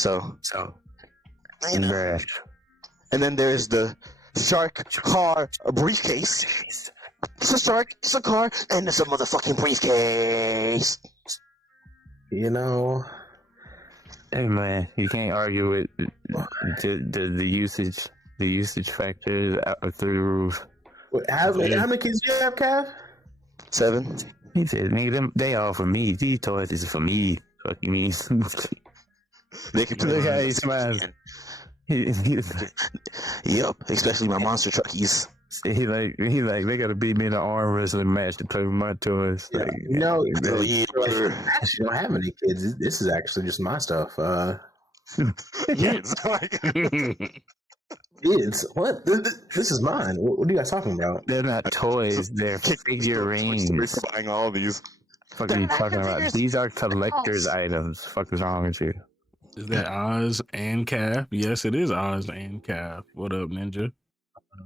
So you know. Bruh. And then there's the shark car briefcase. It's a shark, it's a car, and it's a motherfucking briefcase. You know, Hey man, you can't argue with the usage factor is out through the roof. how many kids do you have, Cav? 7. He said, "Nigga, they all for me. These toys is for me. Fuck you mean?" They can put Look how it he smiles. Yep, especially my monster truckies. He like they gotta beat me in an arm wrestling match to play with my toys. Yeah. Like, No, Yeah. I actually don't have any kids. This is actually just my stuff. Yes. Kids? What? This is mine. What are you guys talking about? they're not toys. They're figurines. Buying all these. Fuck are you talking about? These are collector's items. Fuck is wrong with you? Is that Oz and Calf? Yes, it is Oz and Calf. What up, Ninja?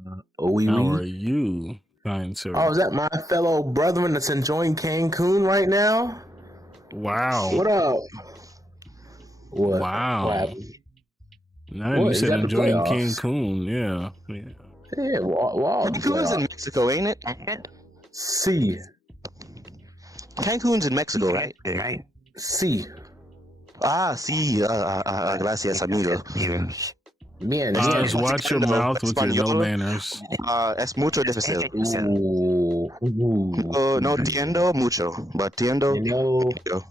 How are you, kind sir? Oh, is that my fellow brethren that's enjoying Cancun right now? Wow. What up? What? Wow. What happened? No, What, you is said that the enjoying playoffs? Cancun. Yeah. Yeah, wow. Cancun's in Mexico, ain't it? C. Cancun's in Mexico, right? Right. C. Ah, sí. Gracias, amigo. Man, Oz, watch your mouth with your no Español. manners. Es mucho difícil. Ooh. No tiendo mucho, but tiendo. You know, Yo.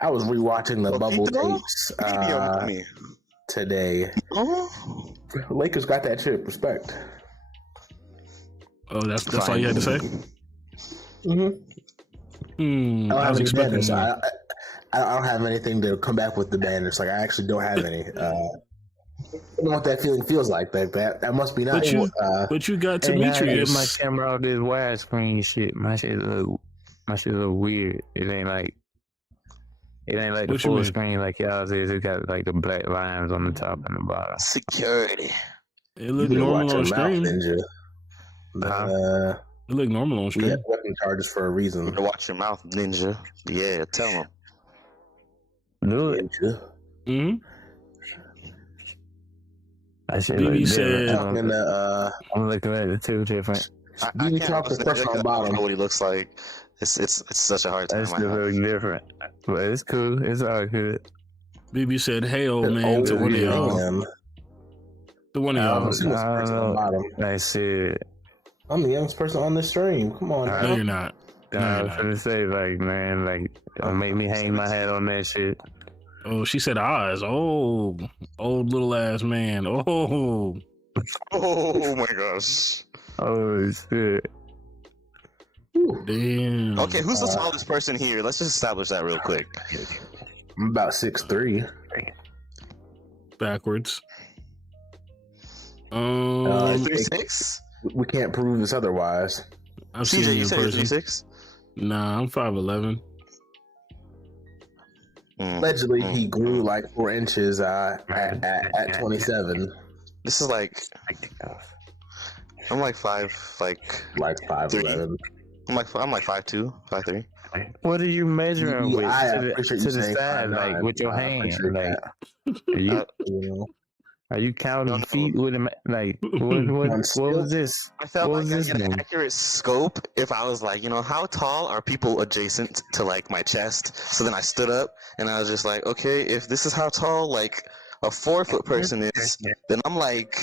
I was rewatching the bubble Poquito? tapes Medio, me. today. Oh. Lakers got that shit. Respect. Oh, that's all you had to say? Mm-hmm. I was expecting banners. more. I don't have anything to come back with the banners. Like I actually don't have any. I don't know what that feeling feels like. That must be nice. But you got Hey, I get Demetrius. my camera off this widescreen shit. My shit look weird. It ain't like the What you full mean? screen like y'all's is. It got like the black lines on the top and the bottom. Security. It looked normal on stream. Ninja. It looked normal on We stream. have weapon charges for a reason. Watch your mouth, ninja. Yeah, tell him. Do it. Ninja. Mm-hmm. I should BB look said- different. I'm looking at the two different. You can't talk the listen person to on Ninja, I bottom. don't know what he looks like. It's such a hard time. That should look different. But it's cool. It's all good. BB said, "Hey, old man," to one of y'all. To one of I'm y'all. the youngest person on bottom. I said, I'm the youngest person on this stream. Come on. No, now. you're not. No, I you're was not. gonna say, like, man, like, don't make me hang my hat on that shit. Oh, she said Oz. Oh, old little ass man. Oh, Oh my gosh. Oh shit. damn. Okay, who's the tallest person here? Let's just establish that real quick. I'm about 6'3". Backwards. 3'6"? We can't prove this otherwise. I've seen CJ, you you in said you're person. 3'6"? Nah, I'm 5'11". Allegedly, he grew like 4 inches at 27. This is like I'm like 5, Like 5'11". I'm like 5'2", 5'3". What are you measuring with? I To appreciate the you saying side, 5'9". like with your I hand. appreciate Like, that. you You know? are you counting No. feet with him? Like, what was this? I felt What like was I this get an one? accurate scope if I was like, how tall are people adjacent to like my chest? So then I stood up and I was just like, okay, if this is how tall like a 4-foot person is, then I'm like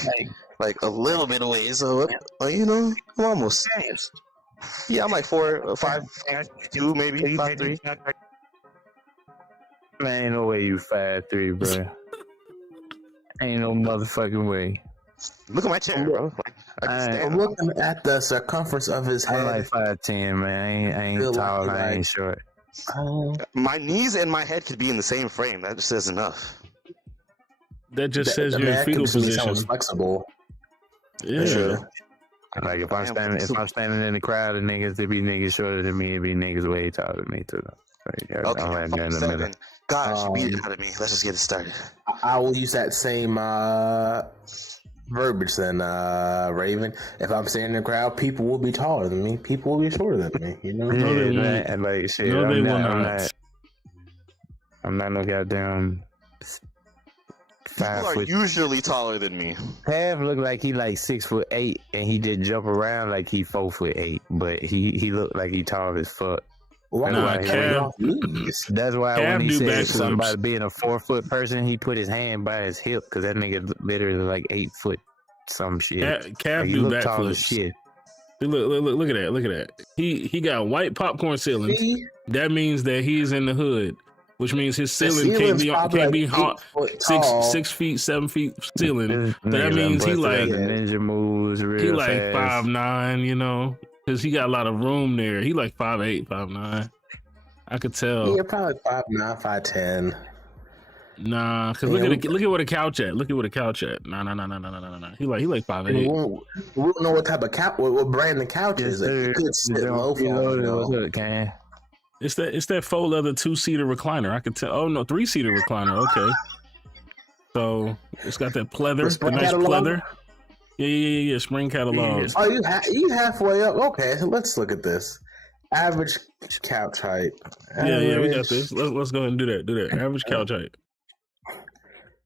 a little bit away. So I'm almost. Yeah, I'm like 4, 5, 2, maybe 5'3". Man, ain't no way you 5'3", bro. Ain't no motherfucking way. Look at my chair, bro. I just I- stand. I'm looking at the circumference of his I'm head. like 5'10", man. I ain't Feel tall. like- I ain't short. My knees and my head could be in the same frame. That just says enough. That just says I you're mean, in I can fetal see someone's position. flexible. Yeah. True. Like if I'm standing in the crowd of niggas, there be niggas shorter than me. It be niggas way taller than me too. Like, Okay, I'm right there in the middle. 7. Gosh, you beat it out of me. Let's just get it started. I will use that same verbiage then, Raven. If I'm standing in the crowd, people will be taller than me. People will be shorter than me. You know? No, they Yeah, won't. and like shit, No, they will not. I'm not no goddamn People are usually taller than me. Cav look like he like 6'8", and he just jump around like he 4'8", but he look like he tall as fuck. Nah, that's why when he said backflips. something about being a 4-foot person, he put his hand by his hip because that nigga literally like 8 foot some shit. Cav like, do backflips. Look at that! Look at that! He got white popcorn ceilings. That means that he's in the hood, which means his ceiling can't be hot. 6 feet, 7 feet ceiling. So that means he like ninja moves. He like fast. 5'9", you know, because he got a lot of room there. He like 5'8", 5'9". I could tell. Yeah, probably 5'9", 5'10". Nah, because look at where the couch at. Look at where the couch at. Nah. He like 5'8". We don't know what type of couch, what brand the couch is. It could sit low for It's that faux leather 2-seater recliner. I could tell. Oh no, 3-seater recliner. Okay. So it's got that pleather, the nice pleather. Yeah. Spring catalog. Oh, you halfway up. Okay, so let's look at this. Average couch height. Yeah, we got this. Let's go ahead and do that. Average couch height.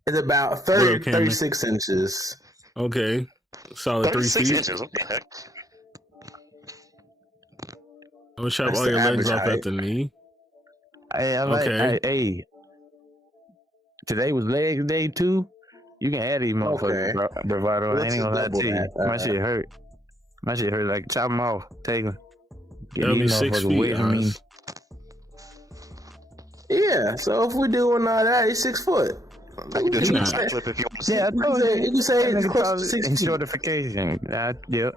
It's about 36 inches. Okay. Solid 3 feet. Inches. What the heck? I'm gonna chop all your legs off at the knee. Hey, today was leg day too. You can add these motherfuckers, bravado. I ain't gonna lie to you. My shit hurt. Like chop them off. Take them. That'll be 6 feet. Yeah. So if we're doing that, he's 6 foot. I can do a backflip if you want to see. Yeah, you can say it's close to 6 feet. Shortification. Yep.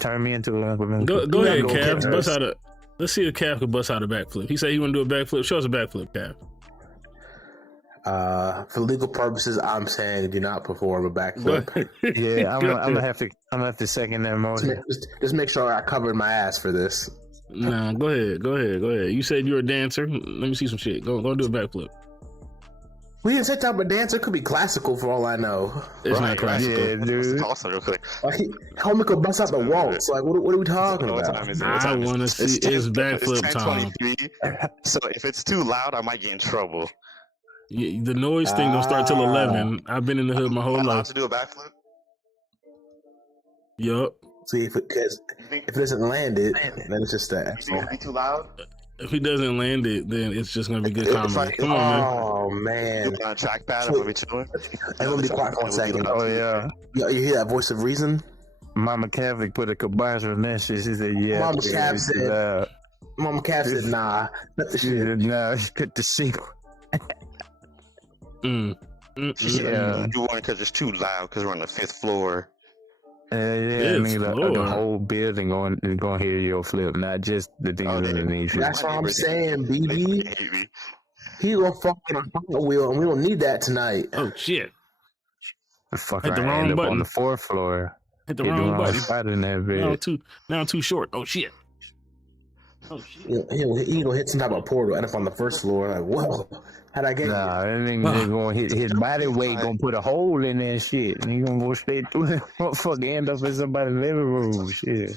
Turn me into a. Go ahead, Cav. Bust out a. Let's see if Cav could bust out a backflip. He said he want to do a backflip. Show us a backflip, Cav. For legal purposes, I'm saying do not perform a backflip. Yeah, I'm gonna have to second that motion. Just make sure I covered my ass for this. Nah, go ahead. You said you're a dancer. Let me see some shit. Go do a backflip. We didn't say type of dancer. It could be classical for all I know. It's not classical. Yeah, dude. Also, real quick. Homie could bust out the waltz. Like, what are we talking about? I want to see it's backflip time. So if it's too loud, I might get in trouble. Yeah, the noise thing don't start till 11. I've been in the hood my whole life. To do a backflip? Yup. See, if it doesn't land it, then it's just that. You think it'll be too loud? If he doesn't land it, then it's just gonna be good comedy. Come on, man. Oh man! You on a trackpad? I'm gonna be chilling. I'm gonna be quiet for 1 second. Oh yeah. You hear that voice of reason? Mama Catholic put a kibosh on that shit. She said, "Yeah." Mama Cav said, "Nah." She said, "Nah." She cut the sequel. She said, "You want it because it's too loud because we're on the 5th floor." The whole building going to hear your flip, not just the things underneath. That's what I'm saying, BB. He gonna fuck in a Hot Wheel, and we don't need that tonight. Oh shit! The fuck! Hit the wrong button on the 4th floor. Hit the wrong button. Spot in that bed. Now I'm too short. Oh shit! He gonna hit some type of portal, end up on the 1st floor. Like, whoa, how'd I get here? Nah, that nigga gonna hit his body weight, gonna put a hole in that shit, and he gonna go straight through it. Motherfucker end up in somebody's living room. Shit.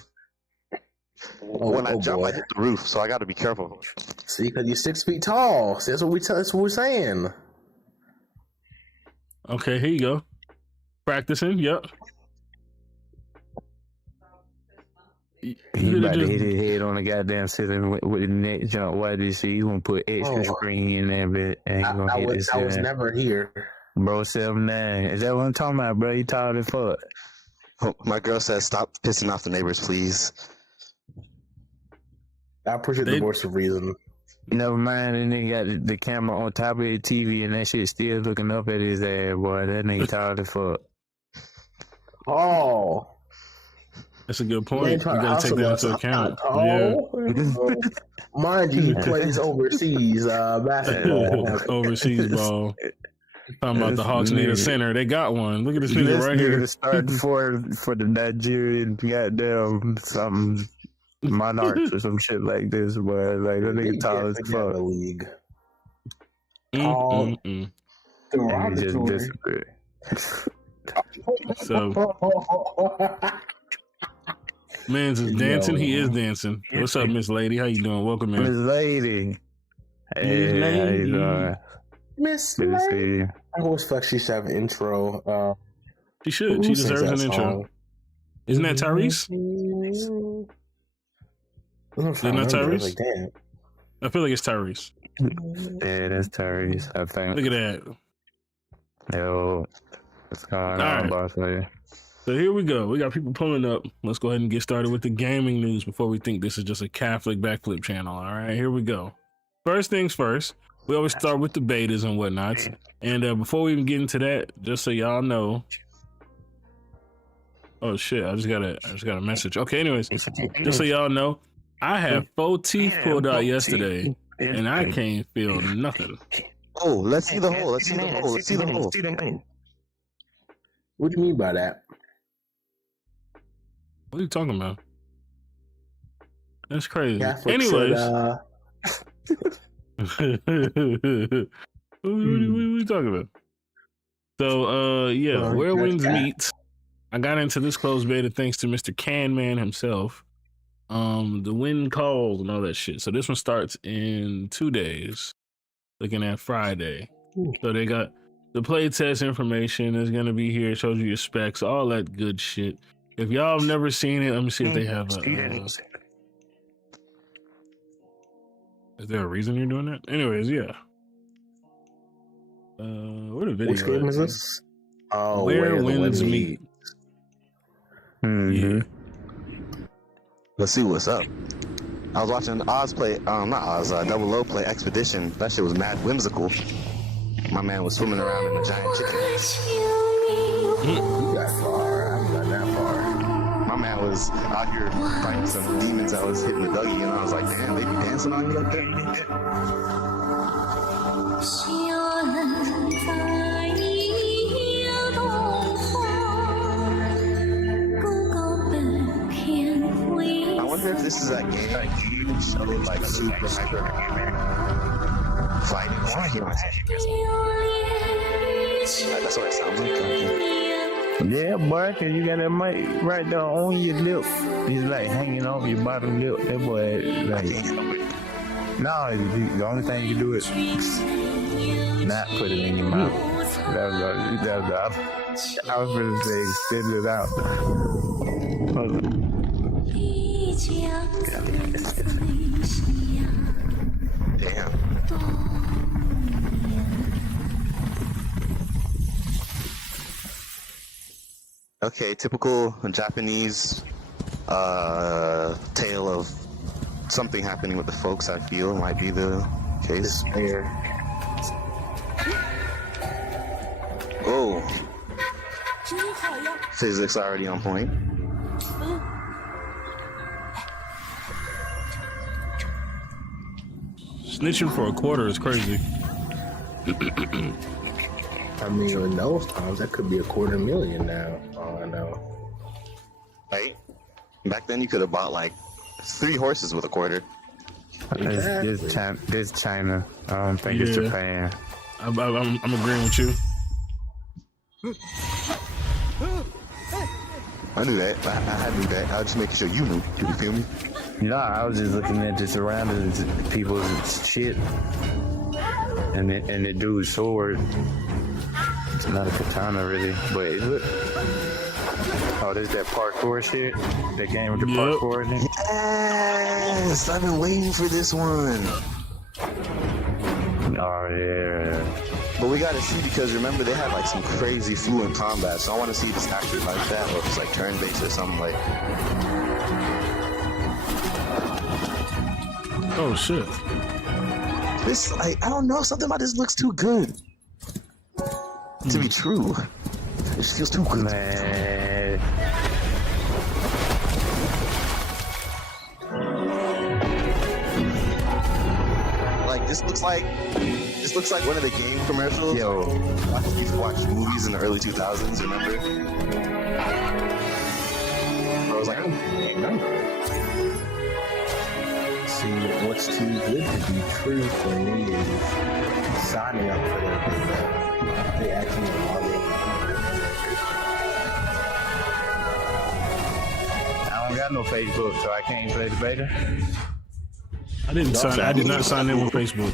When I jump, I hit the roof, so I got to be careful. See, because you're 6 feet tall. See, that's what we're saying. Okay, here you go. Practicing. Yep. He about to hit his head on the goddamn ceiling with the neck jump. Why did you gonna put extra screen in there, but ain't gonna hit his head? I was never here. Bro, 7'9". Is that what I'm talking about, bro? You tired as fuck. Oh, my girl says, "Stop pissing off the neighbors, please." I appreciate the voice of reason. Never mind, and they got the camera on top of the TV, and that shit still looking up at his ass, boy. That nigga tired as fuck. Oh. That's a good point. You gotta take that into account. Mind you, he plays overseas basketball. Overseas ball. Talking about the Hawks need a center. They got one. Look at this nigga right here. Start for the Nigerian goddamn something Monarchs or some shit like this, but like that nigga tall as fuck. League. Just disagree. So Mans is dancing. He is dancing. What's up, Miss Lady? How you doing? Welcome, man. Miss Lady. Hey, how you doing? Miss Lady. I always feel like she should have an intro. She should. She deserves an intro. Isn't that Tyrese? Isn't that Tyrese? Like, damn. I feel like it's Tyrese. Yeah, that's Tyrese, I think. Look at that. Yo, what's going on, boss lady? So here we go. We got people pulling up. Let's go ahead and get started with the gaming news before we think this is just a Catholic backflip channel. All right, here we go. First things first, we always start with the betas and whatnots. And before we even get into that, just so y'all know. Oh shit! I just got a message. Okay, anyways, just so y'all know, I have 4 teeth pulled out yesterday, and I can't feel nothing. Oh, let's see the hole. Let's see the hole. Let's see the hole. What do you mean by that? What are you talking about? That's crazy. Catholic anyways. Said, what are you talking about? So, yeah, where winds meet. I got into this closed beta thanks to Mr. Canman himself. The wind calls and all that shit. So this one starts in 2 days. Looking at Friday. So they got the play test information is gonna be here. It shows you your specs, all that good shit. If y'all have never seen it, let me see if they have a. Is there a reason you're doing that? Anyways, yeah. What a video. Which game is this? Oh, Where Winds Meet. Mm-hmm. Yeah. Let's see what's up. I was watching Oz play, not Oz, Double O play Expedition. That shit was mad whimsical. My man was swimming around in a giant chicken. You got far. I haven't gotten that far. My man was out here fighting some demons that was hitting the Dougie, and I was like, damn, they be dancing on me up there. I wonder if this is that game that you showed like super hyper fighting. That's what it sounds like. Yeah, boy, cause you got that mic right there on your lip. It's like hanging off your bottom lip. That boy, like, no, the only thing you can do is not put it in your mouth. I was going to say, extend it out. Hold on. Damn. Okay, typical Japanese tale of something happening with the folks. I feel might be the case here. Oh, physics already on point. Snitching for a quarter is crazy. I mean, in those times, that could be $250,000 now. Oh, I know. Right? Back then, you could have bought like 3 horses with a quarter. Exactly. This China. I don't think it's Japan. I'm agreeing with you. I knew that. I knew that. I was just making sure you knew. You feel me? No, I was just looking at the surroundings, people's shit, and the dude's sword. It's not a katana, really, but it look. Oh, there's that parkour shit. That game with the parkour. Yes, I've been waiting for this one. Oh yeah. But we gotta see because remember they had like some crazy fluent combat, so I want to see if it's actually like that or if it's like turn-based or something like. Oh shit! This, I don't know. Something about this looks too good to be true. It just feels too good. Man. Like this looks like one of the game commercials. Yo, I used to watch movies in the early 2000s. Remember? I was like, See, what's too good to be true for me is signing up for their beta. They actually log in. I don't got no Facebook, so I can't play the beta. I did not sign in with Facebook.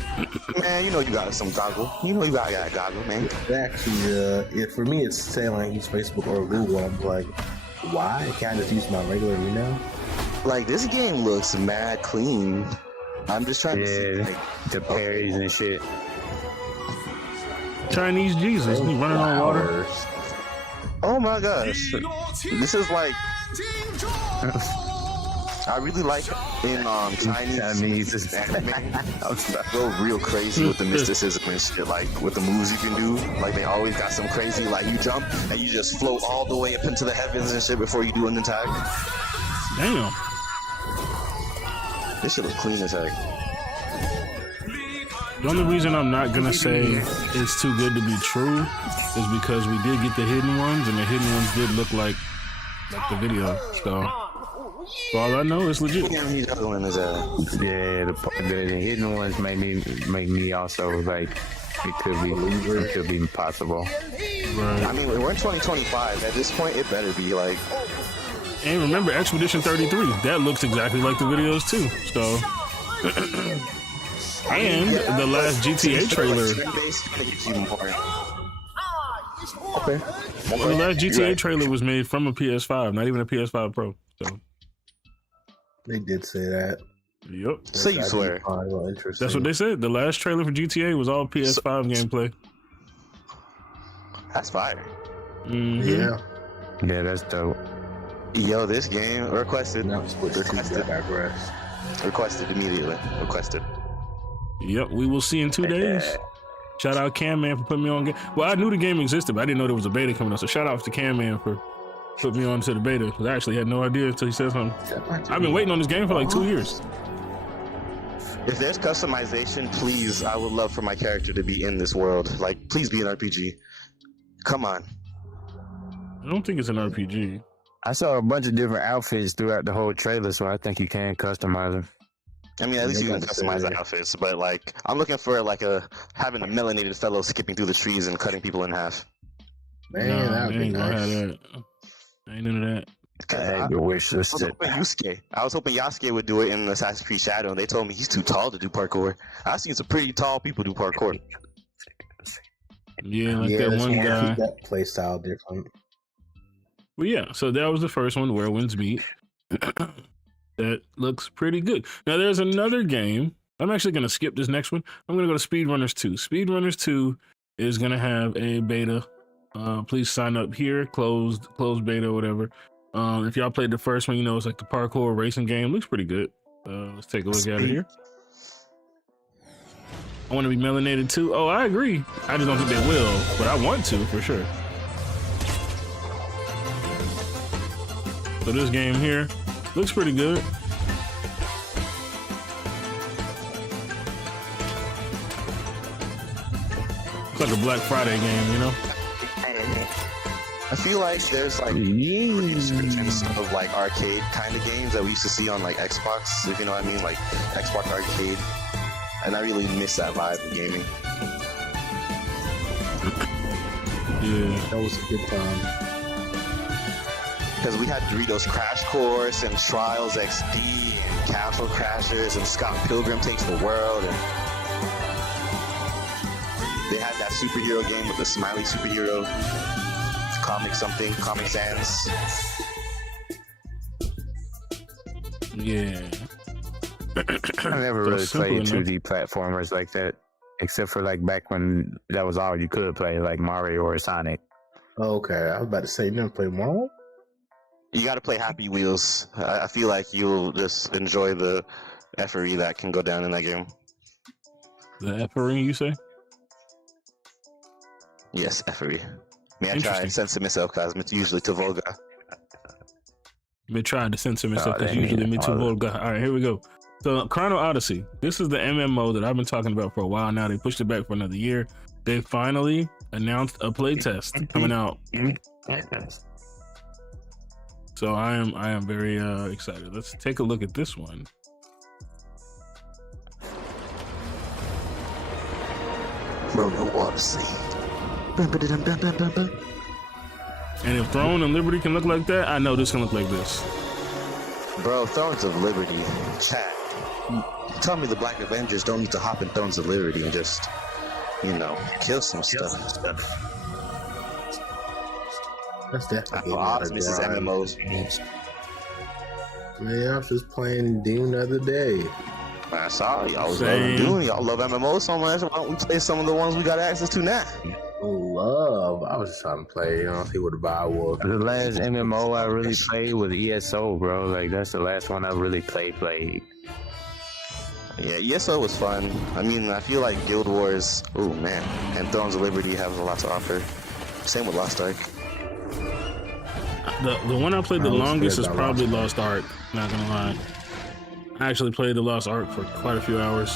Man, you know you got some goggle. You know you got a goggle, man. Actually, for me, it's saying I use Facebook or Google. I'm like, why? Can't I just use my regular email? Like, this game looks mad clean. I'm just trying to see, like, the parries and shit. Chinese Jesus, he running on water. Oh my gosh, this is like. I really like in Chinese anime. Go real crazy with the mysticism and shit. Like with the moves you can do, like they always got some crazy. Like you jump and you just float all the way up into the heavens and shit before you do an attack. Damn, this shit look clean as heck. The only reason I'm not gonna say it's too good to be true is because we did get the hidden ones, and the hidden ones did look like the video. So for all I know, it's legit. Yeah, the hidden ones make me also like it could be possible. Right. I mean, we're in 2025. At this point, it better be like. And remember, Expedition 33, that looks exactly like the videos too. So. And the last GTA trailer. Okay. The last GTA trailer was made from a PS5, not even a PS5 Pro. So they did say that. Yep. So you swear? That's what they said. The last trailer for GTA was all PS5 gameplay. That's fire. Mm-hmm. Yeah, that's dope. Yo, this game requested immediately. Requested. Yep, we will see in 2 days. Shout out Cam Man for putting me on game. Well, I knew the game existed, but I didn't know there was a beta coming up. So shout out to Cam Man for putting me on to the beta, because I actually had no idea until he said something. I've been waiting on this game for like 2 years. If there's customization, please, I would love for my character to be in this world. Like, please be an RPG. Come on. I don't think it's an RPG. I saw a bunch of different outfits throughout the whole trailer, so I think you can customize them. I mean, at least you can customize the outfits, but like, I'm looking for like having a melanated fellow skipping through the trees and cutting people in half. Man, No, that'd they be ain't gonna nice. have that. Ain't none of that. I was hoping Yasuke would do it in Assassin's Creed Shadow, and they told me he's too tall to do parkour. I've seen some pretty tall people do parkour. Yeah, like that one guy. Keep that play style different. Well, yeah, so that was the first one, Where Winds Meet. That looks pretty good. Now, there's another game. I'm actually going to skip this next one. I'm going to go to Speedrunners 2. Speedrunners 2 is going to have a beta. Please sign up here, closed beta, whatever. If y'all played the first one, you know it's like the parkour racing game. Looks pretty good. Let's take a look at it here. I want to be melanated too. Oh, I agree. I just don't think they will, but I want to for sure. So this game here looks pretty good. It's like a Black Friday game, you know? I feel like there's like resurgence of like arcade kind of games that we used to see on like Xbox, if you know what I mean, like Xbox Arcade. And I really miss that vibe of gaming. Yeah. That was a good time. Because we had Doritos Crash Course and Trials XD and Castle Crashers and Scott Pilgrim Takes the World, and they had that superhero game with the smiley superhero, Comic Sans. Yeah. I never really played 2D platformers like that, except for like back when that was all you could play, like Mario or Sonic. Okay, I was about to say, you never played Mario? You got to play Happy Wheels. I feel like you'll just enjoy the effery that can go down in that game. The effery, you say? Yes, effery. May I try to censor myself because it's usually too vulgar. Been trying to censor myself because usually me too vulgar. All right, here we go. So Chrono Odyssey. This is the MMO that I've been talking about for a while now. They pushed it back for another year. They finally announced a playtest coming out. So I am very excited. Let's take a look at this one. Chrono Odyssey. And if Throne and Liberty can look like that, I know this can look like this. Bro, Thrones of Liberty, chat. Tell me the Black Avengers don't need to hop in Thrones of Liberty and just, kill some stuff. That's definitely. Oz misses MMOs. Man, I was just playing Dune the other day. I saw y'all was loving Dune. Y'all love MMOs so much. Why don't we play some of the ones we got access to now? Love. I was just trying to play, see what the vibe was. The last MMO I really played was ESO, bro. Like, that's the last one I really played. Yeah, ESO was fun. I mean, I feel like Guild Wars, and Thrones of Liberty have a lot to offer. Same with Lost Ark. The one I played the longest is probably Lost Ark. Not gonna lie, I actually played the Lost Ark for quite a few hours.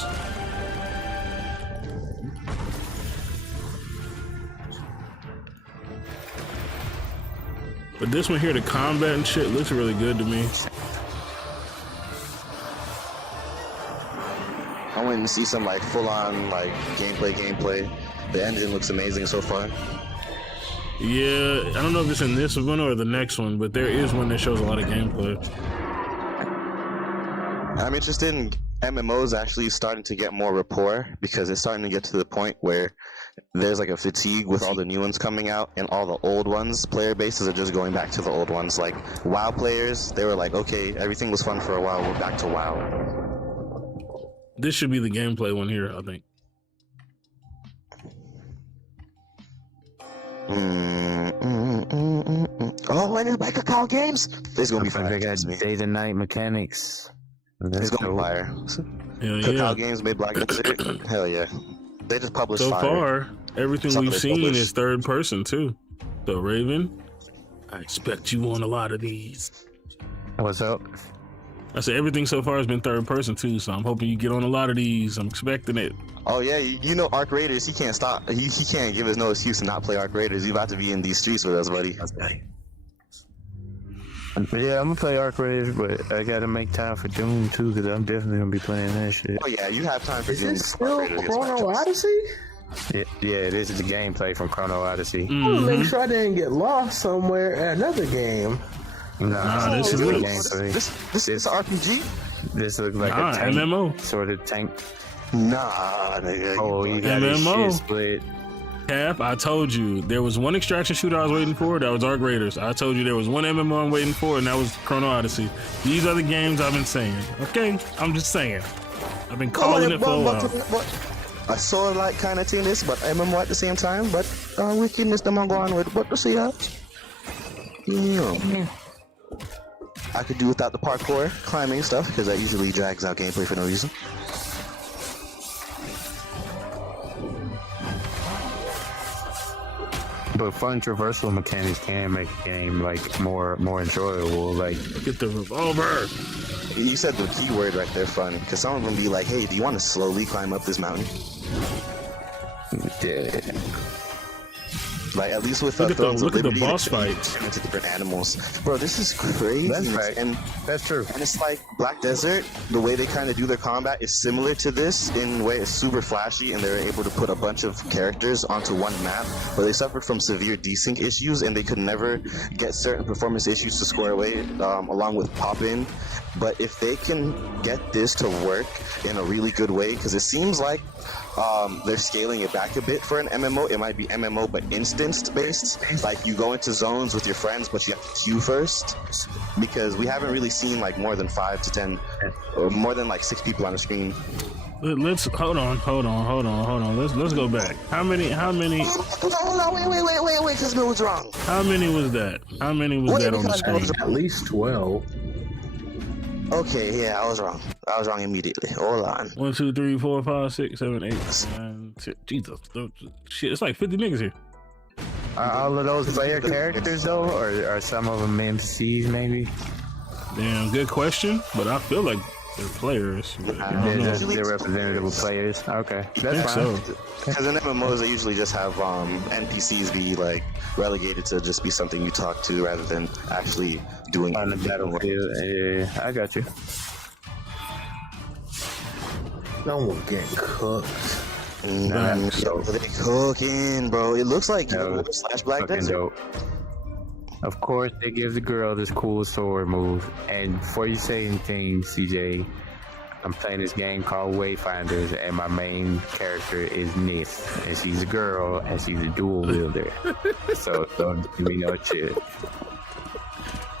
But this one here, the combat and shit looks really good to me. I went and see some like full-on like gameplay. The engine looks amazing so far. Yeah, I don't know if it's in this one or the next one, but there is one that shows a lot of gameplay. I'm interested in MMOs actually starting to get more rapport because it's starting to get to the point where there's like a fatigue with all the new ones coming out and all the old ones. Player bases are just going back to the old ones. Like WoW players, they were like, okay, everything was fun for a while. We're back to WoW. This should be the gameplay one here, I think. Oh, and it's like Cacao Games. It's gonna be fun. They got day to night mechanics. It's gonna be fire. Cacao Games made Black Desert. Hell yeah. They just published so fire. far, everything we've seen is third person too. So Raven, I expect you on a lot of these. What's up? I said everything so far has been third person too, so I'm hoping you get on a lot of these. I'm expecting it. Oh yeah, you know Arc Raiders, he can't stop. He can't give us no excuse to not play Arc Raiders. You about to be in these streets with us, buddy. Yeah, I'm gonna play Arc Raiders, but I gotta make time for Doom too, because I'm definitely gonna be playing that shit. Oh yeah, you have time for Doom. Is this still Chrono Odyssey? Yeah, this is the gameplay from Chrono Odyssey. I want to make sure I didn't get lost somewhere in another game. Nah, this is the it. gameplay. This is RPG? This looks like a tank, MMO. sort of tank. Nah, nigga. Oh, you got this MMO. shit split. Cap, I told you there was one extraction shooter I was waiting for. That was Arc Raiders. I told you there was one MMO I'm waiting for, and that was Chrono Odyssey. These are the games I've been saying. Okay, I'm just saying. I've been calling it for a while. I saw like kind of tennis, but MMO at the same time. But wickedness them I'm going with. What to see how? Yeah. I could do without the parkour, climbing stuff, because that usually drags out gameplay for no reason. But fun traversal mechanics can make a game like more enjoyable. Like Get the revolver. You said the key word right there, fun, because some of them be like, hey, do you want to slowly climb up this mountain? yeah. Like, at least with Look at the Liberty, boss fights. into different animals. Bro, this is crazy. That's right. And That's true. And it's like Black Desert, the way they kind of do their combat is similar to this in a way it's super flashy, and they're able to put a bunch of characters onto one map, but they suffered from severe desync issues and they could never get certain performance issues to square away along with pop-in. But if they can get this to work in a really good way, because it seems like they're scaling it back a bit for an MMO. It might be MMO but instanced based. Like you go into zones with your friends, but you have to queue first. Because we haven't really seen like more than 5 to 10, or more than like 6 people on the screen. Let's hold on. Let's go back. How many? Hold on, wait, because no was wrong. How many was that? How many was that on the screen? At least 12. Okay, yeah, I was wrong. I was wrong immediately. Hold on. 1, 2, 3, 4, 5, 6, 7, 8, 9, 10. Jesus, shit! It's like 50 niggas here. Are all of those player characters though, or are some of them NPCs maybe? Damn, good question. But I feel like they're players. But I don't know. They're representative of players. Okay, that's fine. So. Because in MMOs, they usually just have NPCs be like relegated to just be something you talk to rather than actually doing On the battlefield. Yeah, I got you. No one getting cooked. So they cooking, bro. It looks like No, / Black Fucking Desert. dope. Of course, they give the girl this cool sword move. And before you say anything, CJ, I'm playing this game called Wayfinders, and my main character is Nith, and she's a girl, and she's a dual wielder. So don't give me no shit.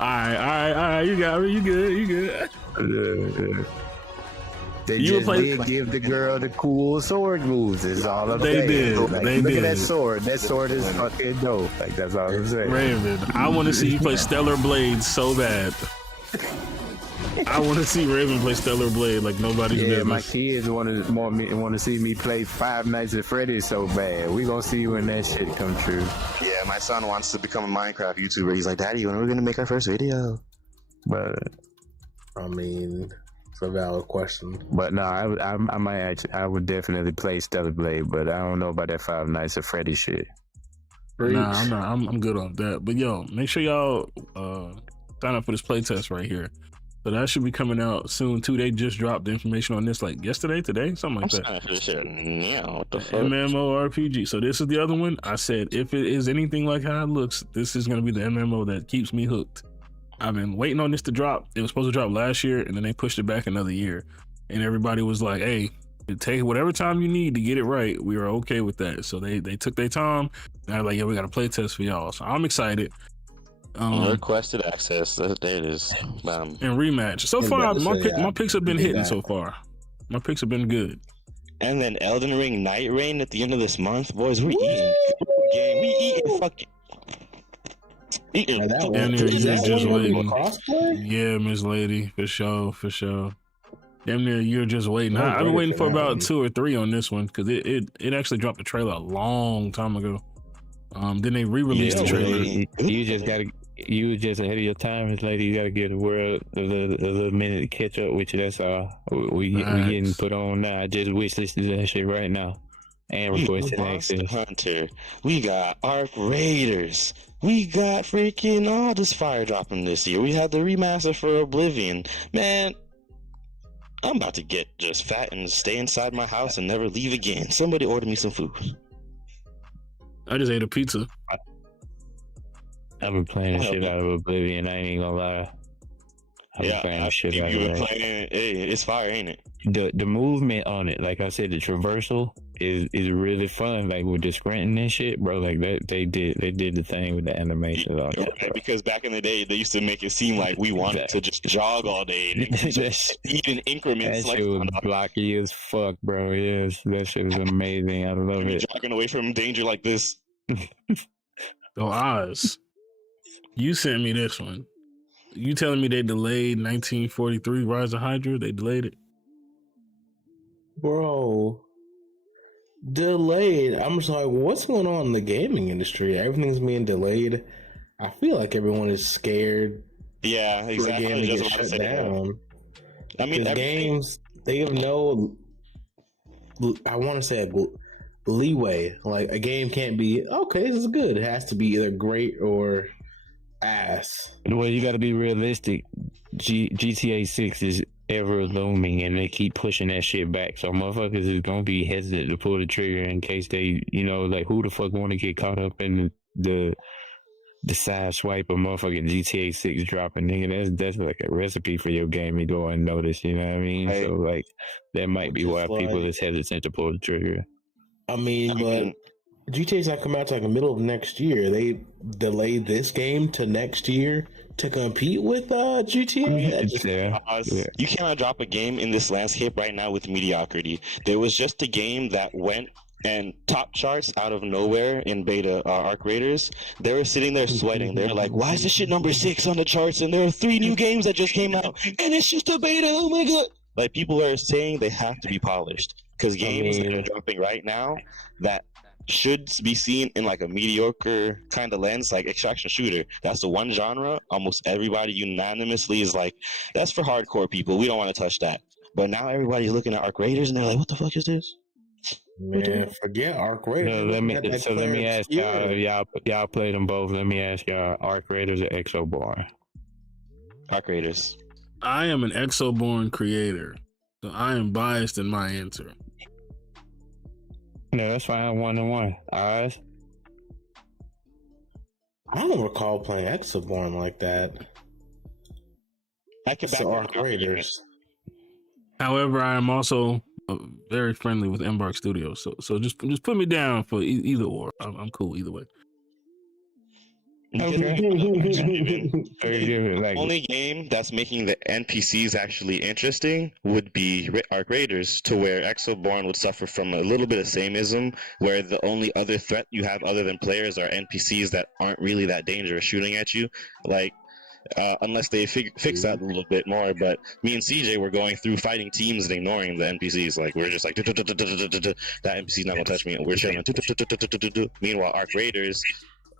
All right. You got me. You good. They just did give the girl the cool sword moves. Is all I'm saying. Look at that sword. That sword is fucking dope. Like, that's all I'm saying. Raven, I want to see you play Stellar Blade so bad. I want to see Raven play Stellar Blade like nobody's business. My kids want to see me play Five Nights at Freddy's so bad. We gonna see when that shit come true. Yeah, my son wants to become a Minecraft YouTuber. He's like, Daddy, when are we gonna make our first video? But I mean, it's a valid question. But no, I would definitely play Stellar Blade, but I don't know about that Five Nights at Freddy's shit. Nah, I'm good on that. But yo, make sure y'all sign up for this playtest right here. So that should be coming out soon too. They just dropped the information on this like yesterday, today, something like that. What the fuck? MMORPG. So this is the other one. I said if it is anything like how it looks, this is gonna be the MMO that keeps me hooked. I've been waiting on this to drop. It was supposed to drop last year, and then they pushed it back another year. And everybody was like, "Hey, take whatever time you need to get it right. We are okay with that." So they took their time. And they're like, "Yeah, we got a play test for y'all." So I'm excited. Requested access. There it is. And rematch. So far, my picks have been hitting so far. My picks have been good. And then Elden Ring Night Rain at the end of this month, boys. We're eating game. We eating fucking. And you're just waiting. Yeah, Miss Lady, for sure. Damn near you're just waiting. I've been waiting for about 2 or 3 on this one because it actually dropped the trailer a long time ago. Then they re-released the trailer. You was just ahead of your time, Miss Lady. You gotta give the world a little minute to catch up with you. That's all. We getting put on now. I just wish listed that shit right now. And requesting access. Hunter. We got Arc Raiders. We got freaking all this fire dropping this year. We had the remaster for Oblivion. Man, I'm about to get just fat and stay inside my house and never leave again. Somebody order me some food. I just ate a pizza. I've been playing the shit out of Oblivion. I ain't even gonna lie. I've been playing the shit out of it. Hey, it's fire, ain't it? The movement on it, like I said, the traversal is really fun. Like with the sprinting and shit, bro. Like they did the thing with the animation. Yeah, because back in the day, they used to make it seem like we wanted to just jog all day and just eat in increments. That shit was blocky as fuck, bro. Yes, that shit was amazing. I love it. Jogging away from danger like this. Oh, Oz. You sent me this one. You telling me they delayed 1943 Rise of Hydra? They delayed it? Bro. Delayed. I'm just like, what's going on in the gaming industry? Everything's being delayed. I feel like everyone is scared. Yeah, exactly. For the game to get shut down. I mean, games, they have no, I want to say, leeway. Like, a game can't be, okay, this is good. It has to be either great or ass. Well, you got to be realistic. GTA 6 is ever looming, and they keep pushing that shit back. So motherfuckers is gonna be hesitant to pull the trigger in case they, like, who the fuck want to get caught up in the side swipe of motherfucking GTA 6 dropping, nigga. That's like a recipe for your game to go unnoticed. You know what I mean? Right. So like that might be why people is hesitant to pull the trigger. I mean, but GTA's not coming out to like the middle of next year. They delayed this game to next year to compete with GTA. You cannot drop a game in this landscape right now with mediocrity. There was just a game that went and top charts out of nowhere in beta, Arc Raiders. They were sitting there sweating. They're like, why is this shit number 6 on the charts? And there are 3 new games that just came out, and it's just a beta. Oh my god! Like, people are saying they have to be polished because games that are dropping right now that should be seen in like a mediocre kind of lens, like extraction shooter. That's the one genre almost everybody unanimously is like, that's for hardcore people. We don't want to touch that. But now everybody's looking at Arc Raiders and they're like, what the fuck is this? Man, forget Arc Raiders. No, let me ask y'all played them both. Let me ask y'all, Arc Raiders or Exoborn? Arc Raiders. I am an Exoborn creator, so I am biased in my answer. No, that's fine. 1-1. Eyes. I don't recall playing Exoborn like that. I can back Arc Raiders. However, I am also very friendly with Embark Studios, so just put me down for either or. I'm cool either way. Okay. The only game that's making the NPCs actually interesting would be Arc Raiders, to where Exoborn would suffer from a little bit of sameism, where the only other threat you have other than players are NPCs that aren't really that dangerous shooting at you. Like, unless they fix that a little bit more. But me and CJ were going through fighting teams and ignoring the NPCs. Like, we're just like, that NPC's not gonna touch me. We're chilling. Meanwhile, Arc Raiders,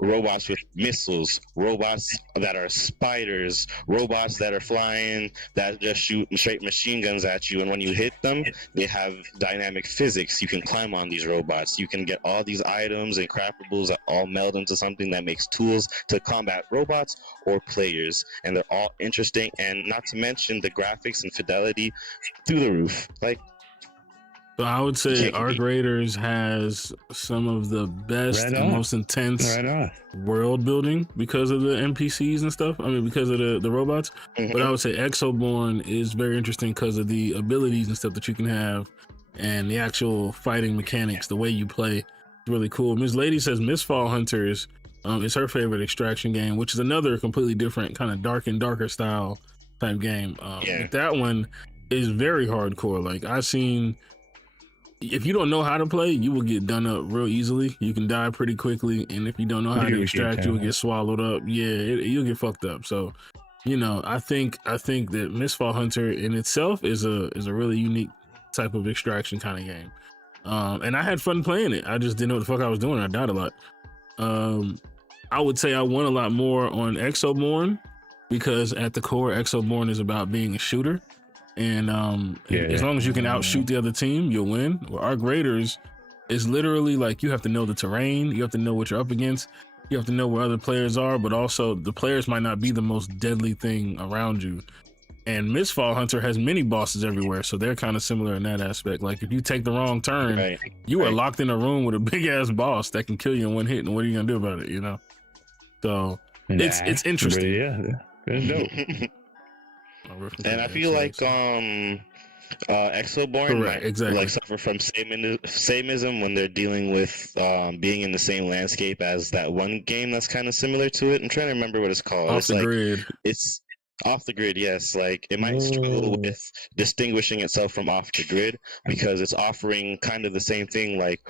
robots with missiles, robots that are spiders, robots that are flying, that just shoot straight machine guns at you, and when you hit them, they have dynamic physics. You can climb on these robots. You can get all these items and craftables that all meld into something that makes tools to combat robots or players, and they're all interesting, and not to mention the graphics and fidelity through the roof. Like, so I would say Arc Raiders has some of the best and most intense world building because of the NPCs and stuff. I mean, because of the robots. Mm-hmm. But I would say Exoborn is very interesting because of the abilities and stuff that you can have and the actual fighting mechanics, the way you play. It's really cool. Ms. Lady says Mistfall Hunters is her favorite extraction game, which is another completely different kind of darker style type game. But that one is very hardcore. Like, I've seen... If you don't know how to play, you will get done up real easily. You can die pretty quickly, and if you don't know how to extract, you will get swallowed up. Yeah, you'll get fucked up. So, you know, I think that Mistfall Hunter in itself is a really unique type of extraction kind of game. And I had fun playing it. I just didn't know what the fuck I was doing. I died a lot. I would say I won a lot more on Exoborn because at the core, Exoborn is about being a shooter. And as long as you can outshoot the other team, you'll win. Well, Arc Raiders is literally like you have to know the terrain, you have to know what you're up against, you have to know where other players are, but also the players might not be the most deadly thing around you. And Mistfall Hunter has mini bosses everywhere, so they're kind of similar in that aspect. Like if you take the wrong turn, you are locked in a room with a big ass boss that can kill you in one hit, and what are you gonna do about it? You know, so it's interesting. Yeah, it's dope. And I feel like Exoborn might like suffer from samenism when they're dealing with being in the same landscape as that one game that's kind of similar to it. I'm trying to remember what it's called. Off the Grid. It's Off the Grid, yes. Like it might struggle with distinguishing itself from Off the Grid because it's offering kind of the same thing, like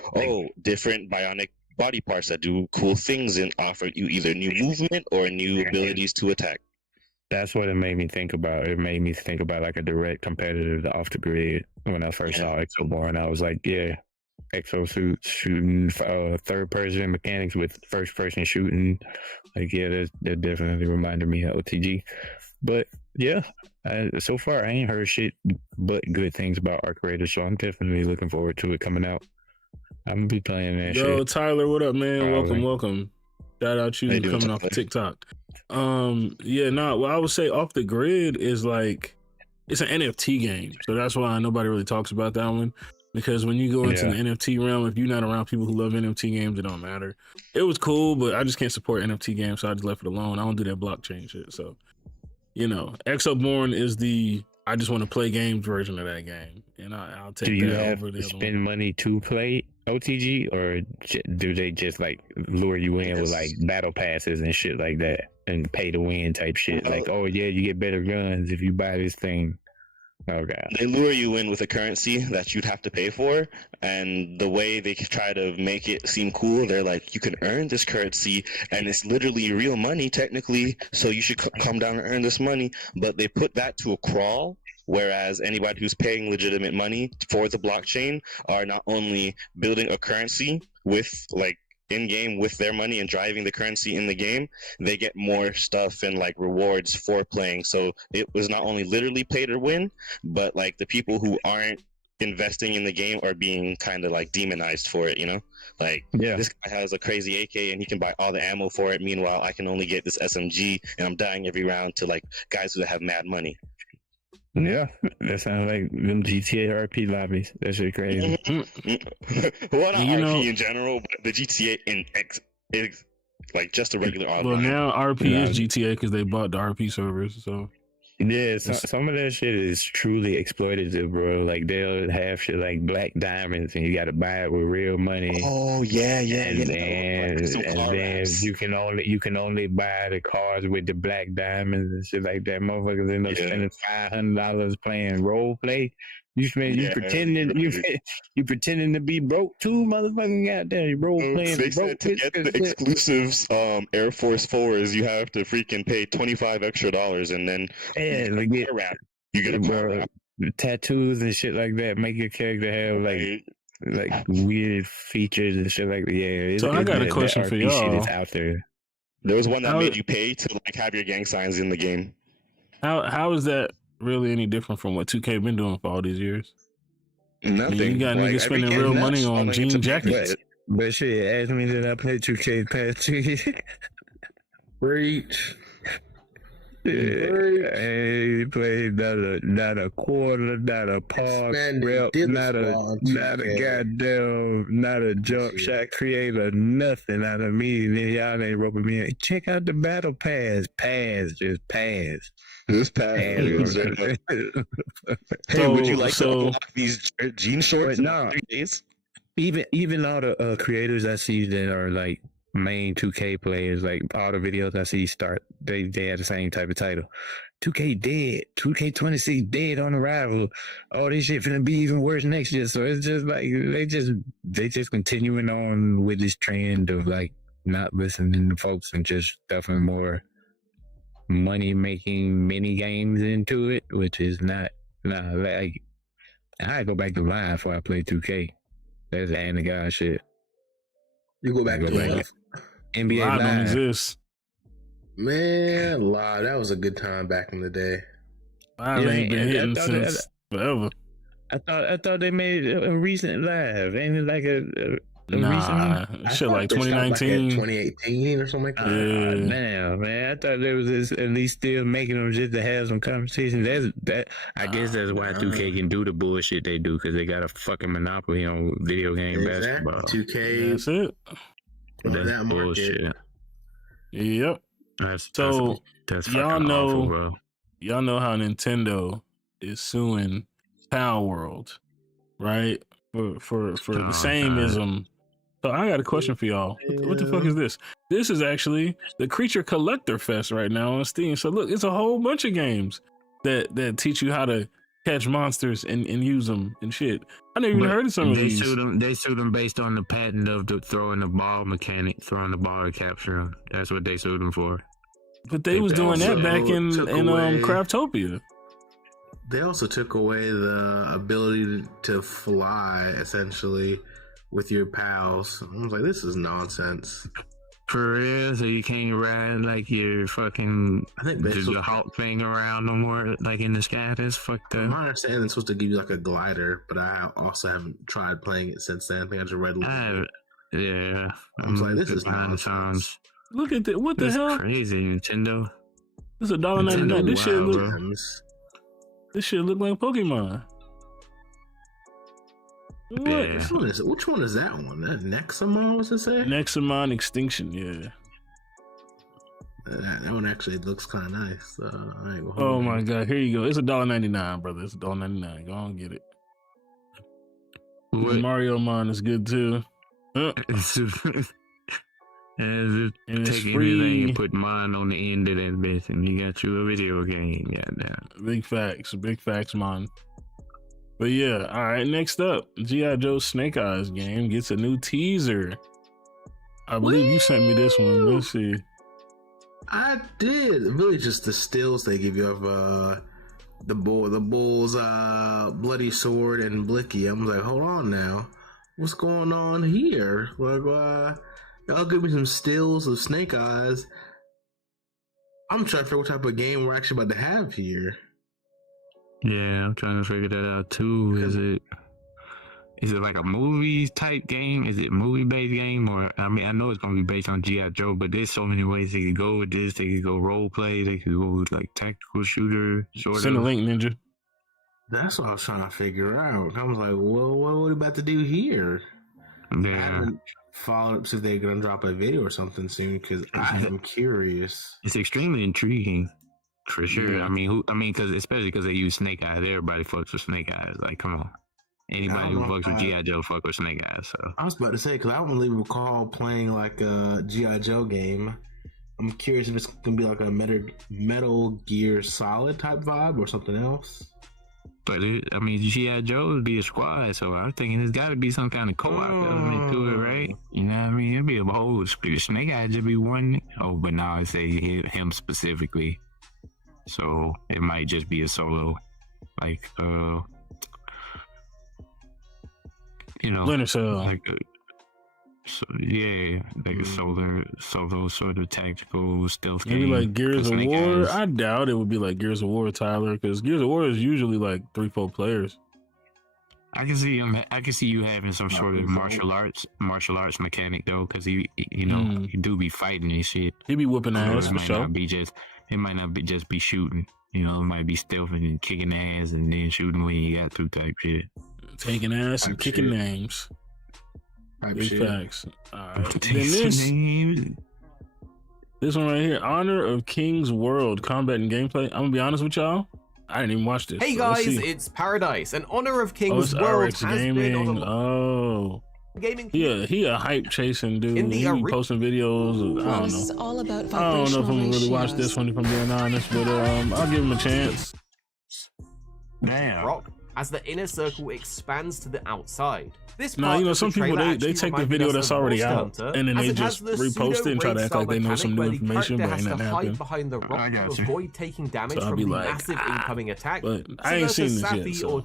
different bionic body parts that do cool things and offer you either new movement or new abilities to attack. That's what it made me think about. It made me think about like a direct competitor to Off the Grid when I first saw Exoborn. I was like, yeah, exosuits shooting third person mechanics with first person shooting. Like, yeah, that definitely reminded me of OTG. But yeah, so far I ain't heard shit but good things about Arc Raiders, so I'm definitely looking forward to it coming out. I'm gonna be playing that shit. Yo, Tyler, what up, man? Welcome. Shout out you coming off of TikTok. Well, I would say Off the Grid is like, it's an NFT game. So that's why nobody really talks about that one. Because when you go into the NFT realm, if you're not around people who love NFT games, it don't matter. It was cool, but I just can't support NFT games, so I just left it alone. I don't do that blockchain shit. So, you know, Exoborn is I just want to play games version of that game. And I'll take that over the other one. Do you have to spend money to play OTG, or do they just like lure you in with like battle passes and shit like that and pay to win type shit? Like, oh yeah, you get better guns if you buy this thing. Okay. They lure you in with a currency that you'd have to pay for, and the way they try to make it seem cool, they're like, you can earn this currency, and it's literally real money technically, so you should come down and earn this money, but they put that to a crawl, whereas anybody who's paying legitimate money for the blockchain are not only building a currency with like in-game with their money and driving the currency in the game, they get more stuff and like rewards for playing. So it was not only literally pay to win, but like the people who aren't investing in the game are being kind of like demonized for it, you know? Like, this guy has a crazy AK and he can buy all the ammo for it. Meanwhile, I can only get this SMG and I'm dying every round to like guys who have mad money. Yeah, that sounds like them GTA RP lobbies. That shit crazy. Well, not RP in general, but the GTA in X is like just a regular online. Well, now RP is GTA because they bought the RP servers. So Yeah, some of that shit is truly exploitative, bro. Like they'll have shit like black diamonds, and you got to buy it with real money. Oh yeah. And then you can only buy the cars with the black diamonds and shit like that. Motherfuckers end up spending $500 playing role play. You pretending to be broke too, motherfucking goddamn. You role playing. They said to get the exclusives Air Force 4s, you have to freaking pay $25 extra, and then you get a power tattoos and shit like that. Make your character have like weird features and shit like that. Yeah. So I got a question for y'all. Shit is out there. There was one that made you pay to like have your gang signs in the game. How is that really any different from what 2K been doing for all these years? Nothing. You got niggas spending real money on jean jackets. But shit, ask me that I played 2K past 2 years. Reach. He played not a quarter, not a park rep, not a goddamn, not a jump shot creator, nothing out of me. And then y'all ain't roping me in. Check out the battle pass. Just pass. Just pass. Hey, would you like to unlock these jean shorts? No. Even all the creators I see that are like main 2K players, like all the videos I see they have the same type of title. 2K dead, 2K26 dead on arrival. Oh, this shit finna be even worse next year. So it's just like they just continuing on with this trend of like not listening to folks and just stuffing more money making mini games into it, which is not like I go back to live before I play 2K. That's the end of God shit. You go back to live. NBA Live don't Live. exist. Man, Live, that was a good time back in the day. Live ain't been hitting since forever. I thought they made a recent Live. Ain't it like a recent shit like 2019, 2018 or something like that? Yeah. Damn, man, I thought there was at least still making them just to have some conversations. I guess that's why 2K can do the bullshit they do, because they got a fucking monopoly on video game basketball. 2K. That's it. That's that bullshit. Yep. That's y'all fucking know, awful, bro. Y'all know how Nintendo is suing Power World, right? For the sameism. So I got a question for y'all. What the fuck is this? This is actually the Creature Collector Fest right now on Steam. So look, it's a whole bunch of games that teach you how to catch monsters and use them and shit. I never even heard of some of these. They sued them based on the patent of the throwing the ball mechanic, throwing the ball to capture them. That's what they sued them for. But they was doing that back in Craftopia. They also took away the ability to fly, essentially, with your pals. I was like, this is nonsense. For real? So you can't ride like your fucking the Hulk thing around no more, like in the sky? That's fucked up. My understanding, it's supposed to give you like a glider, but I also haven't tried playing it since then. I think I just read yeah. I was like, this is nonsense. Look at that. What the hell? Crazy, Nintendo. This is $1.99. This shit look like Pokemon. What? Yeah. Which one is that one? That Nexamon, what's it say? Nexamon Extinction, yeah. That one actually looks kind of nice. Oh my god, here you go. It's $1.99, brother. It's $1.99. Go on and get it. Mario Mon is good too. And it's free. And put mine on the end of that bitch, and you got you a video game. Goddamn. Big facts, man. But yeah, all right. Next up, G.I. Joe Snake Eyes game gets a new teaser. I believe you sent me this one. Let's see. I did. Really, just the stills they give you of the bull's bloody sword and Blicky. I was like, hold on now, what's going on here? Like, y'all give me some stills of Snake Eyes. I'm trying to figure what type of game we're actually about to have here. Yeah, I'm trying to figure that out too. Is it like a movie type game? Is it a movie based game? Or I mean, I know it's gonna be based on G.I. Joe, but there's so many ways they could go with this. They could go role play. They could go with like tactical shooter sort of. Send a link, Ninja. That's what I was trying to figure out. I was like, well, what are we about to do here? Yeah. I haven't followed up, see if they're gonna drop a video or something soon, because I am curious. It's extremely intriguing. For sure. Yeah. I mean, especially because they use Snake Eyes. Everybody fucks with Snake Eyes. Like, come on. Anybody who fucks with G.I. Joe fuck with Snake Eyes. So I was about to say, because I don't really recall playing like a G.I. Joe game. I'm curious if it's gonna be like a Metal Gear Solid type vibe or something else. But G.I. Joe would be a squad, so I'm thinking there's got to be some kind of co-op element to it, right? You know what I mean? It'd be a whole Snake Eyes just be one. Oh, but now I say him specifically, so it might just be a solo, like Splinter Cell. like like a solo sort of tactical stealth game. Maybe like Gears of Snake War. Eyes. I doubt it would be like Gears of War, Tyler, because Gears of War is usually like 3-4 players. I can see you having some sort of martial arts mechanic though, because he do be fighting and shit. He be whooping ass for sure. It might not be just be shooting. It might be stealthing and kicking ass and then shooting when you got through type shit. Taking ass and kicking names. Big facts. Alright. Then this one right here, Honor of Kings World Combat and Gameplay. I'm gonna be honest with y'all. I didn't even watch this. Hey guys, it's Paradise, and Honor of Kings World RX has Gaming. been on gaming. He a hype chasing dude. He be posting videos. I don't know. I don't know if I'm gonna really watch this one if I'm being honest, but I'll give him a chance. Damn. Rock as the inner circle expands to the outside. This some people they take the video that's already out and then they just repost it and try to act like they know some new information, but ain't nothing happening. Behind the rock to avoid taking damage from the massive incoming attack. But I ain't seen this yet. So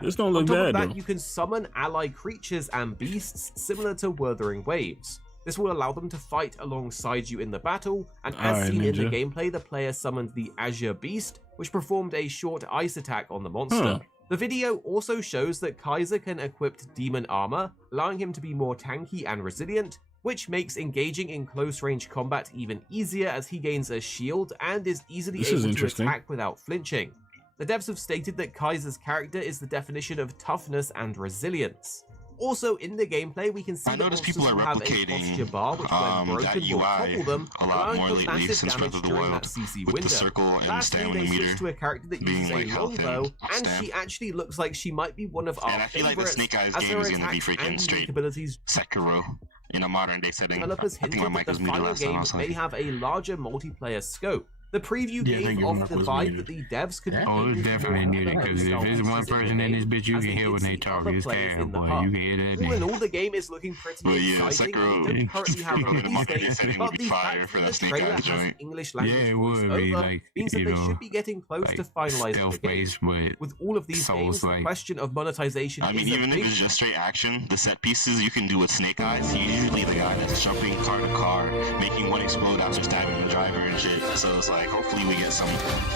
this don't look bad though. You can summon allied creatures and beasts similar to Wuthering Waves. This will allow them to fight alongside you in the battle, and as seen in the gameplay, the player summoned the Azure Beast, which performed a short ice attack on the monster. The video also shows that Kaiser can equip demon armor, allowing him to be more tanky and resilient, which makes engaging in close-range combat even easier as he gains a shield and is easily able to attack without flinching. The devs have stated that Kaiser's character is the definition of toughness and resilience. Also, in the gameplay, we can see that people are replicating a bar, which when broken will topple them, a lot more allowing lately massive since Breath damage of the during Wild, that CC with window. the circle and Lastly, stamina they meter switched to a character that being uses like a health longbow, and stamp. she actually looks like she might be one of our And I feel like the Snake Eyes game is gonna be freaking straight Sekiro in a modern day setting. Developers hinted that the final game may have a larger multiplayer scope. The preview gave off the vibe that the devs could be it's definitely needed, because if there's one person in this bitch, you can hear when they talk. It's terrible, boy. You can hear that. All in all, the game is looking pretty exciting. We don't currently have a release date, but the fact that the trailer has English language voiceover means that they should be getting close to finalizing the game. With all of these games, the question of monetization I mean, even if it's just straight action, the set pieces you can do with Snake Eyes, he's usually the guy that's jumping car to car, making one explode after stabbing the driver and shit. So it's like, hopefully we get some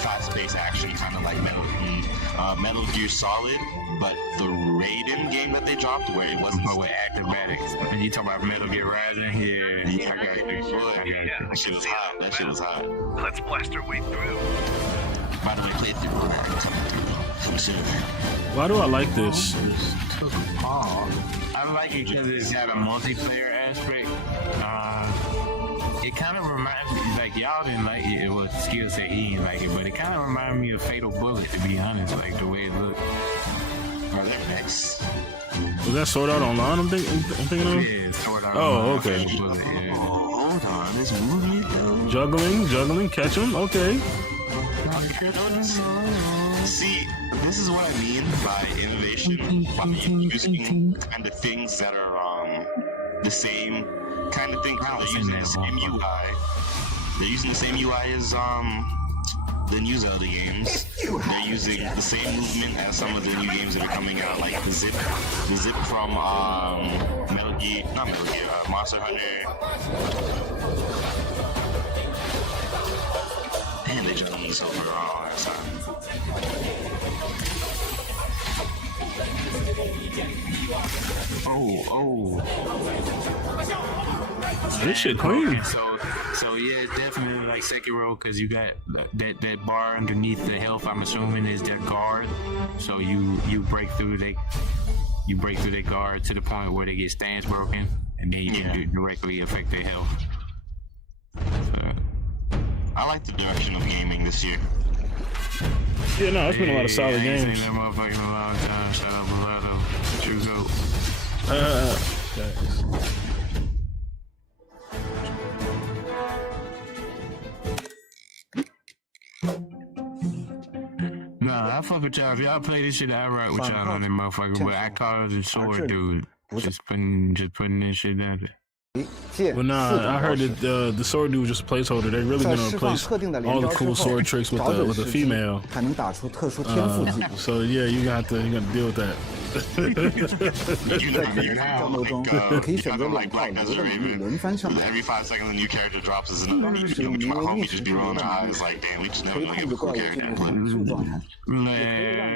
fast-paced action, kind of like Metal Gear Solid, but the Raiden game that they dropped, where it wasn't with acrobatics. And you talking about Metal Gear Rising? Yeah, I got you. That shit was hot. That shit was hot. Let's blast our way through. By the way, playthrough coming through. Come soon. Why do I like this? I like it because it's got a multiplayer aspect. It kind of reminds me, like, y'all didn't like it. It was Skill said he didn't like it, but it kind of reminded me of Fatal Bullet, to be honest, like the way it looked. Are they mixed? Was that Sword Art Online I'm thinking of? Yeah, Sword Art Online. Okay. Fatal Bullet, yeah. Oh, hold on, this movement though. Juggling, catch him. Okay. See, this is what I mean by innovation, by using kind of things that are the same kind of thing. They're using the same UI. They're using the same UI as the new Zelda games. They're using the same movement as some of the new games that are coming out, like the zip from Monster Hunter. And they just done this over last time. This shit clean. So yeah, definitely like Sekiro, because you got that bar underneath the health. I'm assuming is their guard. So you break through their guard to the point where they get stance broken, and then you can directly affect their health. So, I like the direction of gaming this year. Yeah, no, it's been a lot of solid games. I ain't seen that motherfucker in a long time. Shout out Mulatto. True goat. Nah, I fuck with y'all. If y'all play this shit, I rock with y'all on that motherfucker. But I call it the sword, dude. Just putting this shit out there. Well, nah, I heard that the sword dude was just a placeholder. They're really gonna replace all the cool sword tricks with a female. So yeah, you got to deal with that. You know, like Black Desert Raven. Every 5 seconds a new character drops as another. My homie just be rolling their eyes like, damn, we just never gonna get a cool character. Man,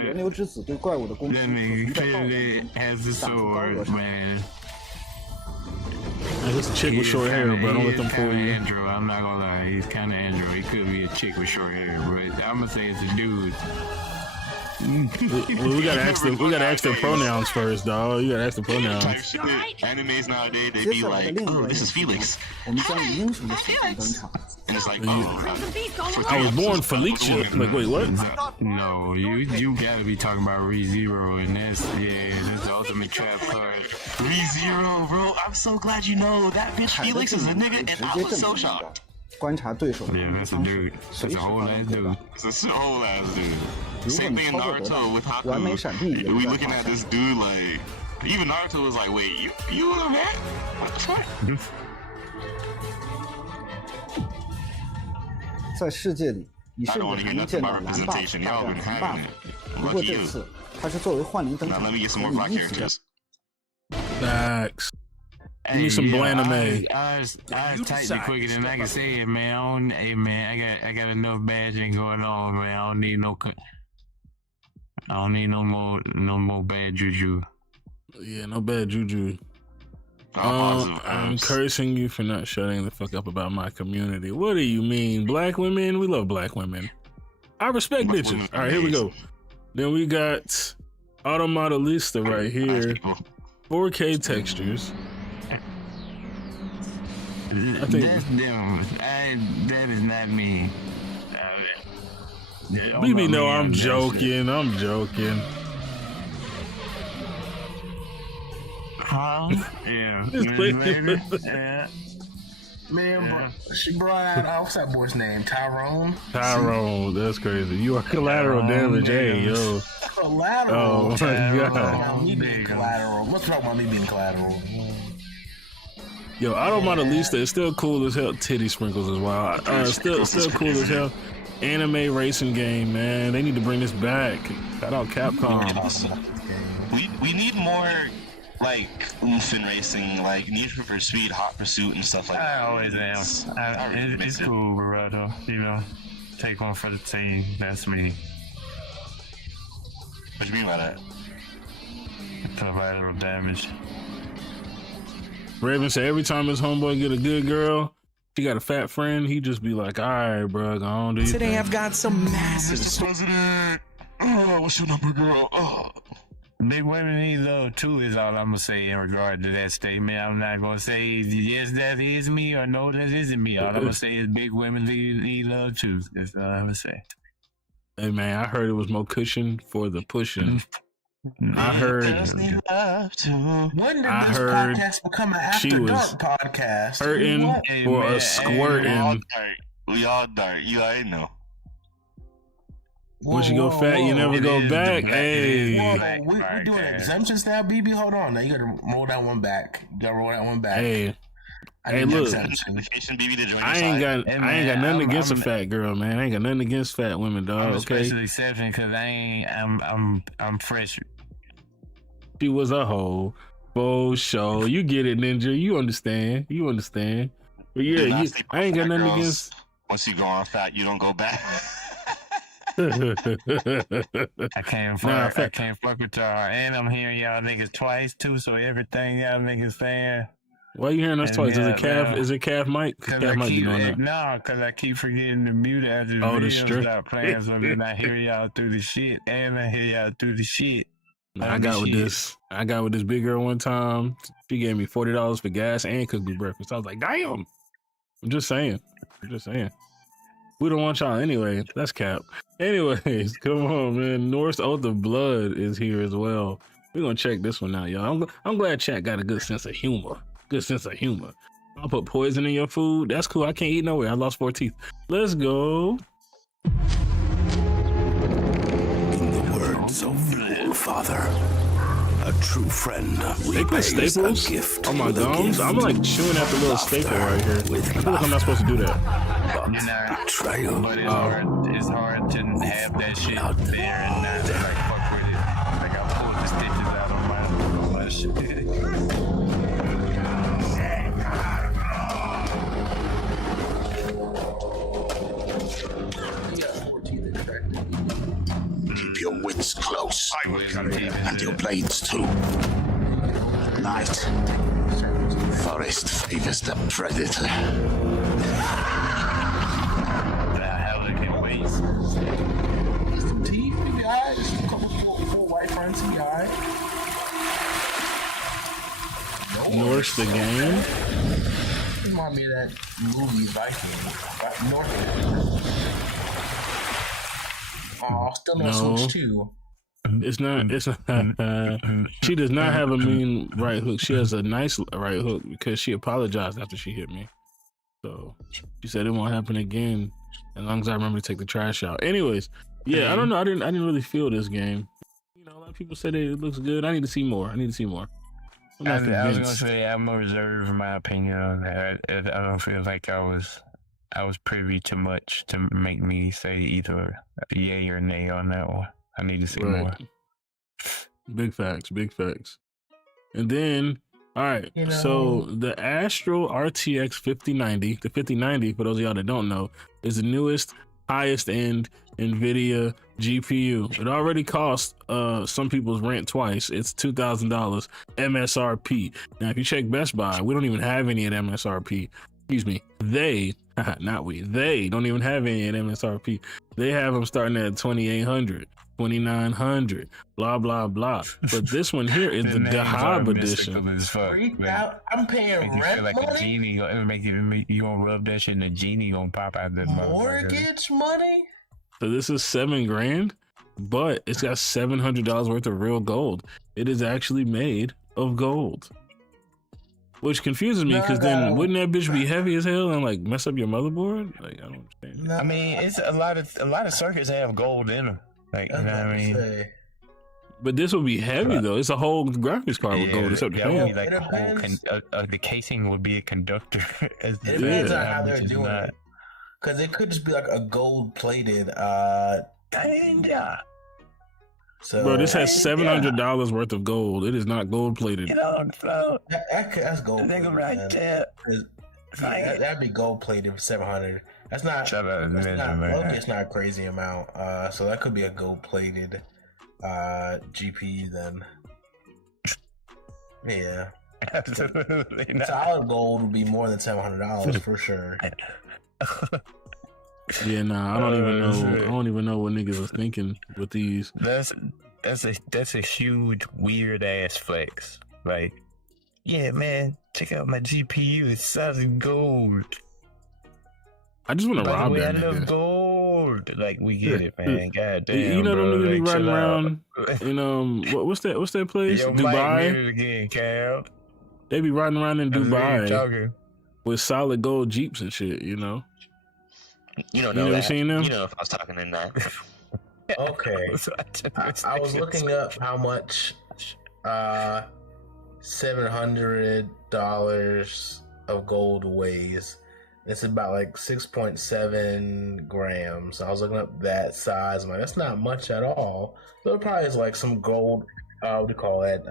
that nigga clearly has the sword, man. This a chick with short hair, bro. Don't let them fool you. Andrew, I'm not gonna lie, he's kind of Andrew. He could be a chick with short hair, but I'm gonna say it's a dude. Well, we gotta ask the pronouns first, dog. You gotta ask the pronouns. Animes nowadays, they be like, oh, this is Felix. And it's like, oh, I was born Felicia. Like, wait, what? No, you gotta be talking about ReZero, and that's the ultimate trap card. ReZero, bro. I'm so glad you know that bitch Felix is a nigga, and I was so shocked. Yeah, that's a dude. That's a whole ass dude. It's a whole ass dude. Same thing in Naruto with Haku. We looking at this dude like, even Naruto was like, wait, you a man? What the fuck? I don't want to hear nothing about representation. Y'all been having it. Lucky you. Now let me get some more black characters. Facts. Give me some Blaname. I was tightly quicker than I can say it, man. Hey, man, I got enough badging going on, man. I don't need no more bad juju. Yeah, no bad juju. I'm cursing you for not shutting the fuck up about my community. What do you mean? Black women? We love black women. I respect bitches. All right, here we go. Then we got Automodelista right here. 4K textures. I think that's them. That is not me. BB, no, I'm joking. I'm joking. Huh? Yeah. Yeah. Man, she brought out, what's that boy's name? Tyrone? Tyrone, that's crazy. You are collateral damage. Hey, yo. Collateral? Oh, my God. Me being collateral. What's wrong about me being collateral? Yo, Automodelista is still cool as hell. Titty sprinkles as well. Still cool as hell. Anime racing game, man. They need to bring this back. Shout out Capcom. We need more like oomph in racing, like Need for Speed, Hot Pursuit, and stuff like that. I always am. It's cool, brother. You know, take one for the team. That's me. What do you mean by that? Collateral damage. Raven said every time his homeboy get a good girl, she got a fat friend, he just be like, all right, bro, go on, do your Today thing. I've got some massive... Mr. President! Oh, what's your number, girl? Oh. Big women need love too is all I'm gonna say in regard to that statement. I'm not gonna say yes, that is me, or no, that isn't me. All I'm gonna say is big women need love too. That's all I'm gonna say. Hey man, I heard it was more cushion for the pushing. I heard When did this podcast become an she After was Dark podcast? hurting for a squirting. We all dark. You already know. Once you go fat, you never go back. Hey. We doing exemptions now, BB. Hold on. Now you gotta roll that one back. You gotta roll that one back. Hey. Hey, look. I ain't got nothing against a fat girl, man. I ain't got nothing against fat women, dog. I'm a Okay. special exception because I'm fresh. She was a hoe. Full show. You get it, Ninja. You understand. You understand. But yeah, I ain't got nothing against. Once you go on fat, you don't go back. I can't fuck with y'all, and I'm hearing y'all niggas twice too. So everything y'all niggas saying. Why you hearing us twice? Is it calf? Is it calf Mike? Calf Mike be doing that. No, because I keep forgetting to mute after the video start playing. So then I hear y'all through the shit, and I hear y'all through the shit. I got with this big girl one time. She gave me $40 for gas and cooked me breakfast. I was like, damn. I'm just saying. We don't want y'all anyway. That's cap. Anyways, come on, man. Norse Oath of Blood is here as well. We're gonna check this one out, y'all. I'm glad chat got a good sense of humor. Good sense of humor. I'll put poison in your food. That's cool. I can't eat nowhere. I lost 4 teeth. Let's go. In the words of your father, a true friend repays a gift. On my gums, I'm like chewing at the little staple right here. I feel like I'm not supposed to do that. You're not. Betrayal. But it's hard to have that shit there and not like fuck with it. Like I pulled the stitches out on my shit. Keep your wits close, and your blades too. Night, forest favors the predator. Some teeth, maybe eyes, just a couple four white fronts in the eye. Norse the game. Remind me of that movie Viking. North. Oh, still no Switch 2. It's not. She does not have a mean right hook. She has a nice right hook because she apologized after she hit me. So she said it won't happen again as long as I remember to take the trash out. Anyways, yeah, I don't know. I didn't really feel this game. You know, a lot of people said it looks good. I need to see more. I'm not convinced. I was gonna say I'm a reserve in my opinion on that. I don't feel like I was privy to much to make me say either yay or nay on that one. I need to see more. Big facts. And then, all right, so the Astro RTX 5090, the 5090, for those of y'all that don't know, is the newest, highest end NVIDIA GPU. It already cost some people's rent twice. It's $2,000 MSRP. Now, if you check Best Buy, we don't even have any at MSRP. Excuse me. They don't even have any at MSRP. They have them starting at 2,800, 2,900, blah, blah, blah. But this one here is the Dahab edition. I'm paying rent feel like money? a genie. You gonna rub that shit and a genie gonna pop out that mortgage money? So this is $7,000, but it's got $700 worth of real gold. It is actually made of gold. Which confuses me because then wouldn't that bitch be heavy as hell and like mess up your motherboard? Like I don't understand. I mean, it's a lot of circuits have gold in them. Like you know what I mean. But this would be heavy though. It's a whole graphics card with gold. Except like the whole the casing would be a conductor. It depends on how they're doing it. Because it could just be like a gold plated. So, bro, this has $700 worth of gold. It is not gold plated. That's gold plated. Right there. That'd be gold plated for 700. That's not. It's not a crazy amount. So that could be a gold plated GPU then. Yeah. Absolutely not. Solid gold would be more than $700 for sure. Yeah, nah, I don't even know. I don't even know what niggas are thinking with these. That's a huge weird ass flex. Like, yeah, man, check out my GPU. It's solid gold. I just want to rob that nigga. I love gold. Like, we get it, man. God damn. You know them niggas be riding around. You know what's that place? Yo, Dubai. Again, Cal. They be riding around in Dubai with solid gold Jeeps and shit. You know. You don't know you that. Seen them? You know if I was talking in that. Okay. I was looking up how much $700 of gold weighs. It's about like 6.7 grams. I was looking up that size. I'm like, that's not much at all. So it probably is like some gold. What do you call it?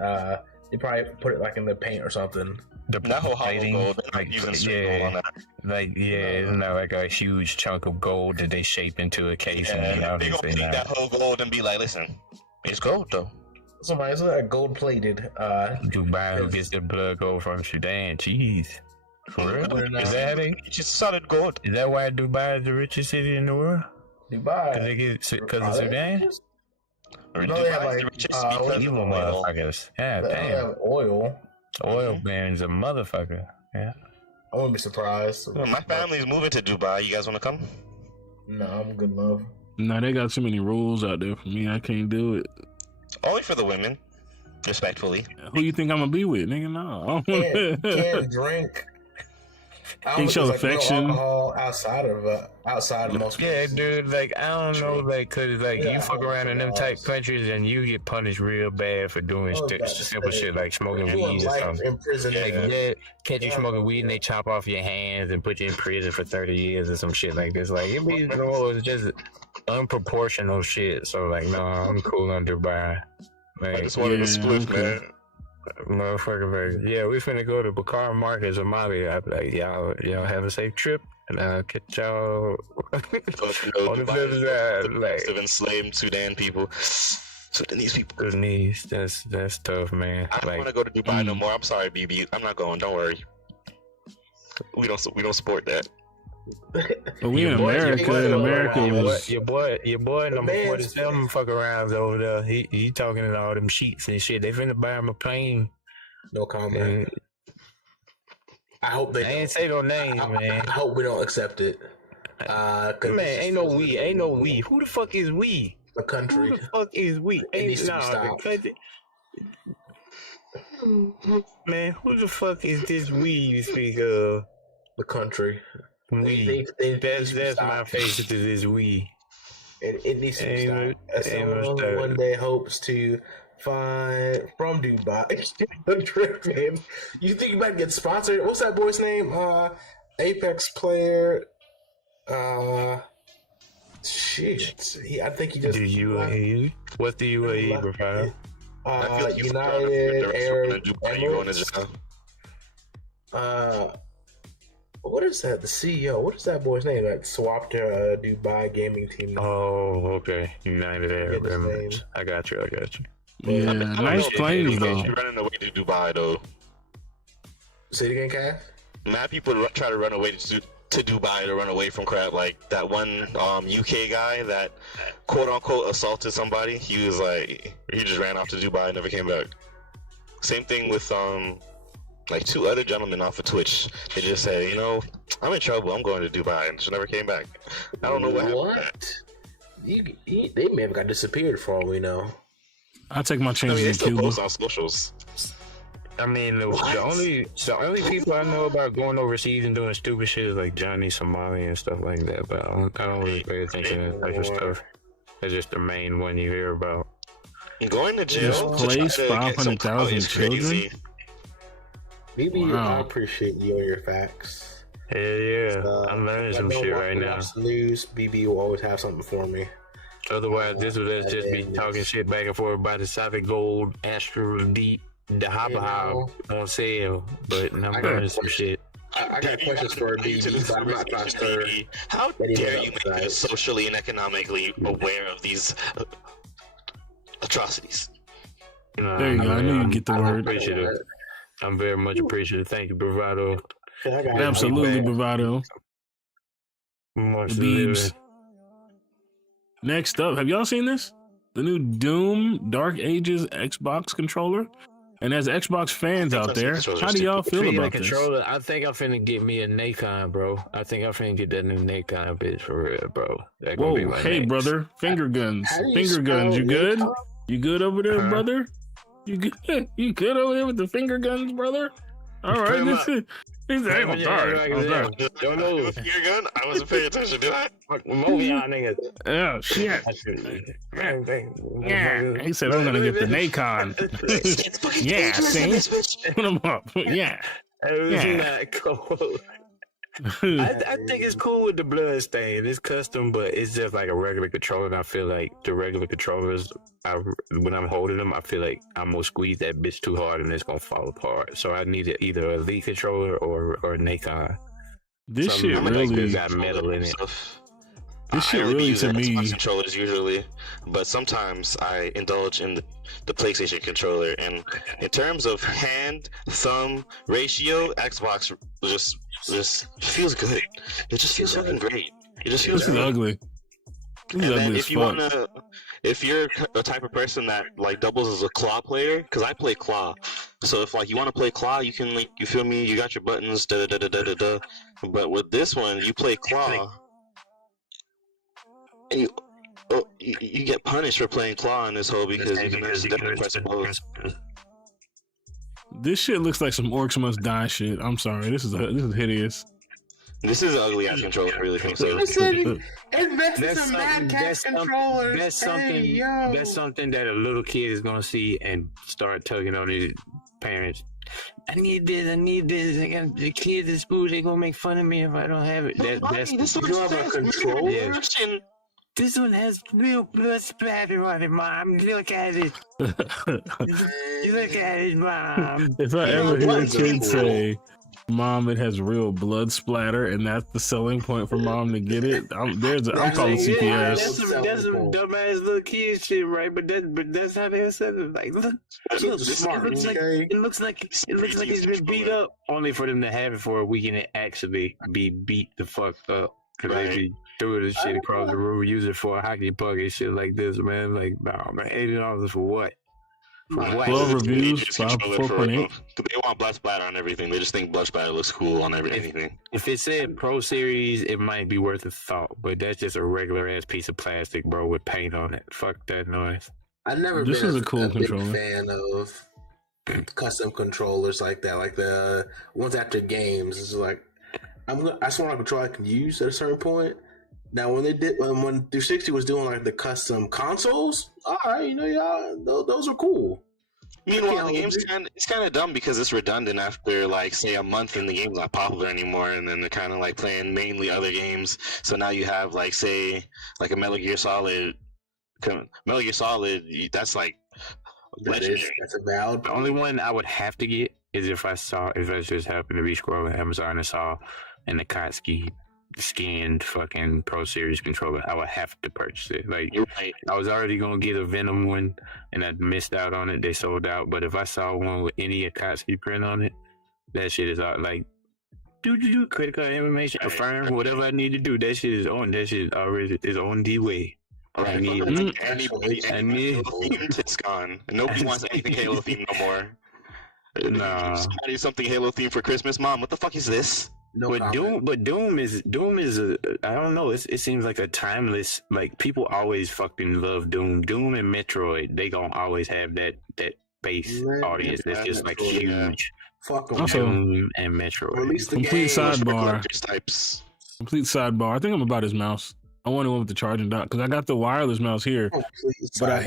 They probably put it like in the paint or something. That whole hollow gold, they're like using gold on that. Like, isn't that like a huge chunk of gold that they shape into a case? Yeah, they gonna take that whole gold and be like, listen, it's gold though. Somebody's like gold plated. Dubai who gets the blood gold from Sudan. Jeez. For real? Is that it? It's just solid gold. Is that why Dubai is the richest city in the world? Dubai. Because of Sudan? No, they have like evil motherfuckers. Yeah, they have oil. Oil barons a motherfucker. Yeah. I wouldn't be surprised. Well, my family's moving to Dubai. You guys want to come? No, I'm good, love. No, they got too many rules out there for me. I can't do it. Only for the women, respectfully. Who you think I'm gonna be with, nigga? No. Can't drink. Can't show affection. No alcohol outside of most. Yeah, dude. Like I don't know, like, cause like you fuck around in them type countries and you get punished real bad for doing simple shit like smoking weed or something. In prison, catch you smoking weed and they chop off your hands and put you in prison for 30 years or some shit like this. Like it be it's just unproportional shit. So like, no, I'm cool on Dubai. Like, I just wanted to split, man. Motherfucker, yeah, we finna go to Bakar Market, Somalia. I'd be like, y'all have a safe trip, and I'll catch y'all on the flip side. Like, of enslaved Sudan people, Sudanese people. Sudanese, that's tough, man. I don't want to go to Dubai no more. I'm sorry, BB. I'm not going. Don't worry. We don't support that. But we in America. Your boy number 47 fuck arounds over there. He talking to all them sheets and shit. They finna buy him a plane. No comment. I hope they ain't say no names, man. I hope we don't accept it. Man, ain't no we. Who the fuck is we? The country. Who the fuck is we? The country. Man, who the fuck is this we you speak of? The country. We. That's my face to this we. It needs to stop. Someone one day hopes to find from Dubai. Trip, man. You think you might get sponsored? What's that boy's name? Apex player. Shit. I think he just. The UAE. What's the UAE, bro? I feel like United Arab Emirates. What is that? The CEO. What is that boy's name? That swapped to Dubai gaming team. Oh, okay. United Arab Emirates. I got you. Yeah, nice planes though. Running away to Dubai though. Say it again, Cass. Mad people try to run away to Dubai to run away from crap. Like that one UK guy that quote unquote assaulted somebody. He was like, he just ran off to Dubai and never came back. Same thing with like two other gentlemen off of Twitch. They just said, you know, I'm in trouble. I'm going to Dubai, and just never came back. I don't know what happened. They may have got disappeared for all we know. I'll take my chances in Cuba. Post on socials. I mean, the only people I know about going overseas and doing stupid shit is like Johnny Somali and stuff like that. But I don't really pay attention to that type of stuff. That's just the main one you hear about. Going to jail. Place 500,000 children. Maybe I appreciate you and your facts. Hell yeah, I'm learning some shit right now. News, BB will always have something for me. Otherwise, this would just be talking shit back and forth about the Savage Gold, Astro Deep, the Hopper on sale. But I'm learning some shit. I got questions for BB, but I'm not trying to stir. How dare you make us socially and economically aware of these atrocities? There you go. I knew you'd get the word. I'm very much appreciative. Thank you, Bravado. Absolutely, Bravado. Beebs. Next up, have y'all seen this? The new Doom Dark Ages Xbox controller? And as Xbox fans out there, how do y'all feel about this? I think I'm finna get me a Nacon, bro. I think I'm finna get that new Nacon bitch for real, bro. Whoa, hey, brother. Finger guns. Finger guns. You good? You good over there, brother? You good? You good over there with the finger guns, brother? All right, this is. He's like, I'm sorry. Don't know. Finger gun? I wasn't paying attention, did I? Niggas. Oh shit. Yeah. He said I'm gonna get the Nacon. Yeah, see? Put him up. Yeah. Yeah. Cool. I think it's cool with the blood stain. It's custom, but it's just like a regular controller. And I feel like the regular controllers, when I'm holding them, I feel like I'm gonna squeeze that bitch too hard and it's gonna fall apart. So I need either a Elite controller or a Nacon. This shit really got metal in it. This shit really, to me, Xbox controllers usually, but sometimes I indulge in the PlayStation controller. And in terms of hand thumb ratio, Xbox just feels good. It just feels fucking great. It just feels. This is ugly. This is ugly as fuck. If you're a type of person that like doubles as a claw player, because I play claw, so if like you want to play claw, you can like, you feel me? You got your buttons, da da da da da da. But with this one, you play claw. And you get punished for playing Claw in this hole because you can accidentally press both. This shit looks like some Orcs Must Die shit. I'm sorry. This is hideous. This is an ugly ass controller. I really think so. That's something that a little kid is gonna see and start tugging on his parents. I need this. I got the kids at school. They gonna make fun of me if I don't have it. This you have a controller. Yeah. This one has real blood splatter on it, Mom. Look at it. Look at it, Mom. If I ever hear a kid say, Mom, it has real blood splatter, and that's the selling point for Mom to get it, I'm calling CPS. That's some dumbass little kid shit, right? But that's how they said it. Like, look, it looks like he's been beat up, only for them to have it for a week and it actually be beat the fuck up. Cause they be throwing this shit across the room, use it for a hockey puck and shit like this, man. Like, nah, man, $80 for what? For what? 12 reviews, 4.8. They want blood splatter on everything. They just think blood splatter looks cool on anything. If it said Pro Series, it might be worth a thought, but that's just a regular ass piece of plastic, bro, with paint on it. Fuck that noise. I've never This been is a a cool big controller. fan of custom controllers like that, like the ones after games. It's like I just want a controller I can use at a certain point. Now, when 360 was doing like the custom consoles, all right, those are cool. Meanwhile, the game's it's kind of dumb because it's redundant after like say a month and the game's not popular anymore, and then they're kind of like playing mainly other games. So now you have like say like a Metal Gear Solid. That's like legendary. That's about. The only one I would have to get is if I just happened to be scrolling Amazon and saw an Akatsuki skinned fucking Pro Series controller. I would have to purchase it. Like, You're right. I was already gonna get a Venom one and I missed out on it. They sold out. But if I saw one with any Akatsuki print on it, that shit is out. Like, critical information affirm whatever I need to do. That shit is on. That shit already is on the way. Right. Anybody themed, it's gone. Nobody wants anything Halo themed no more. Nah. Somebody something Halo themed for Christmas, Mom. What the fuck is this? No but comment. Doom is I don't know. It seems like a timeless. Like, people always fucking love Doom. Doom and Metroid. They gonna always have that base audience that's just like huge. Fuck them. Also, Doom and Metroid. Release the complete game. sidebar. Types. Complete sidebar. I think I'm about his mouse. I want one with the charging dock because I got the wireless mouse here, but I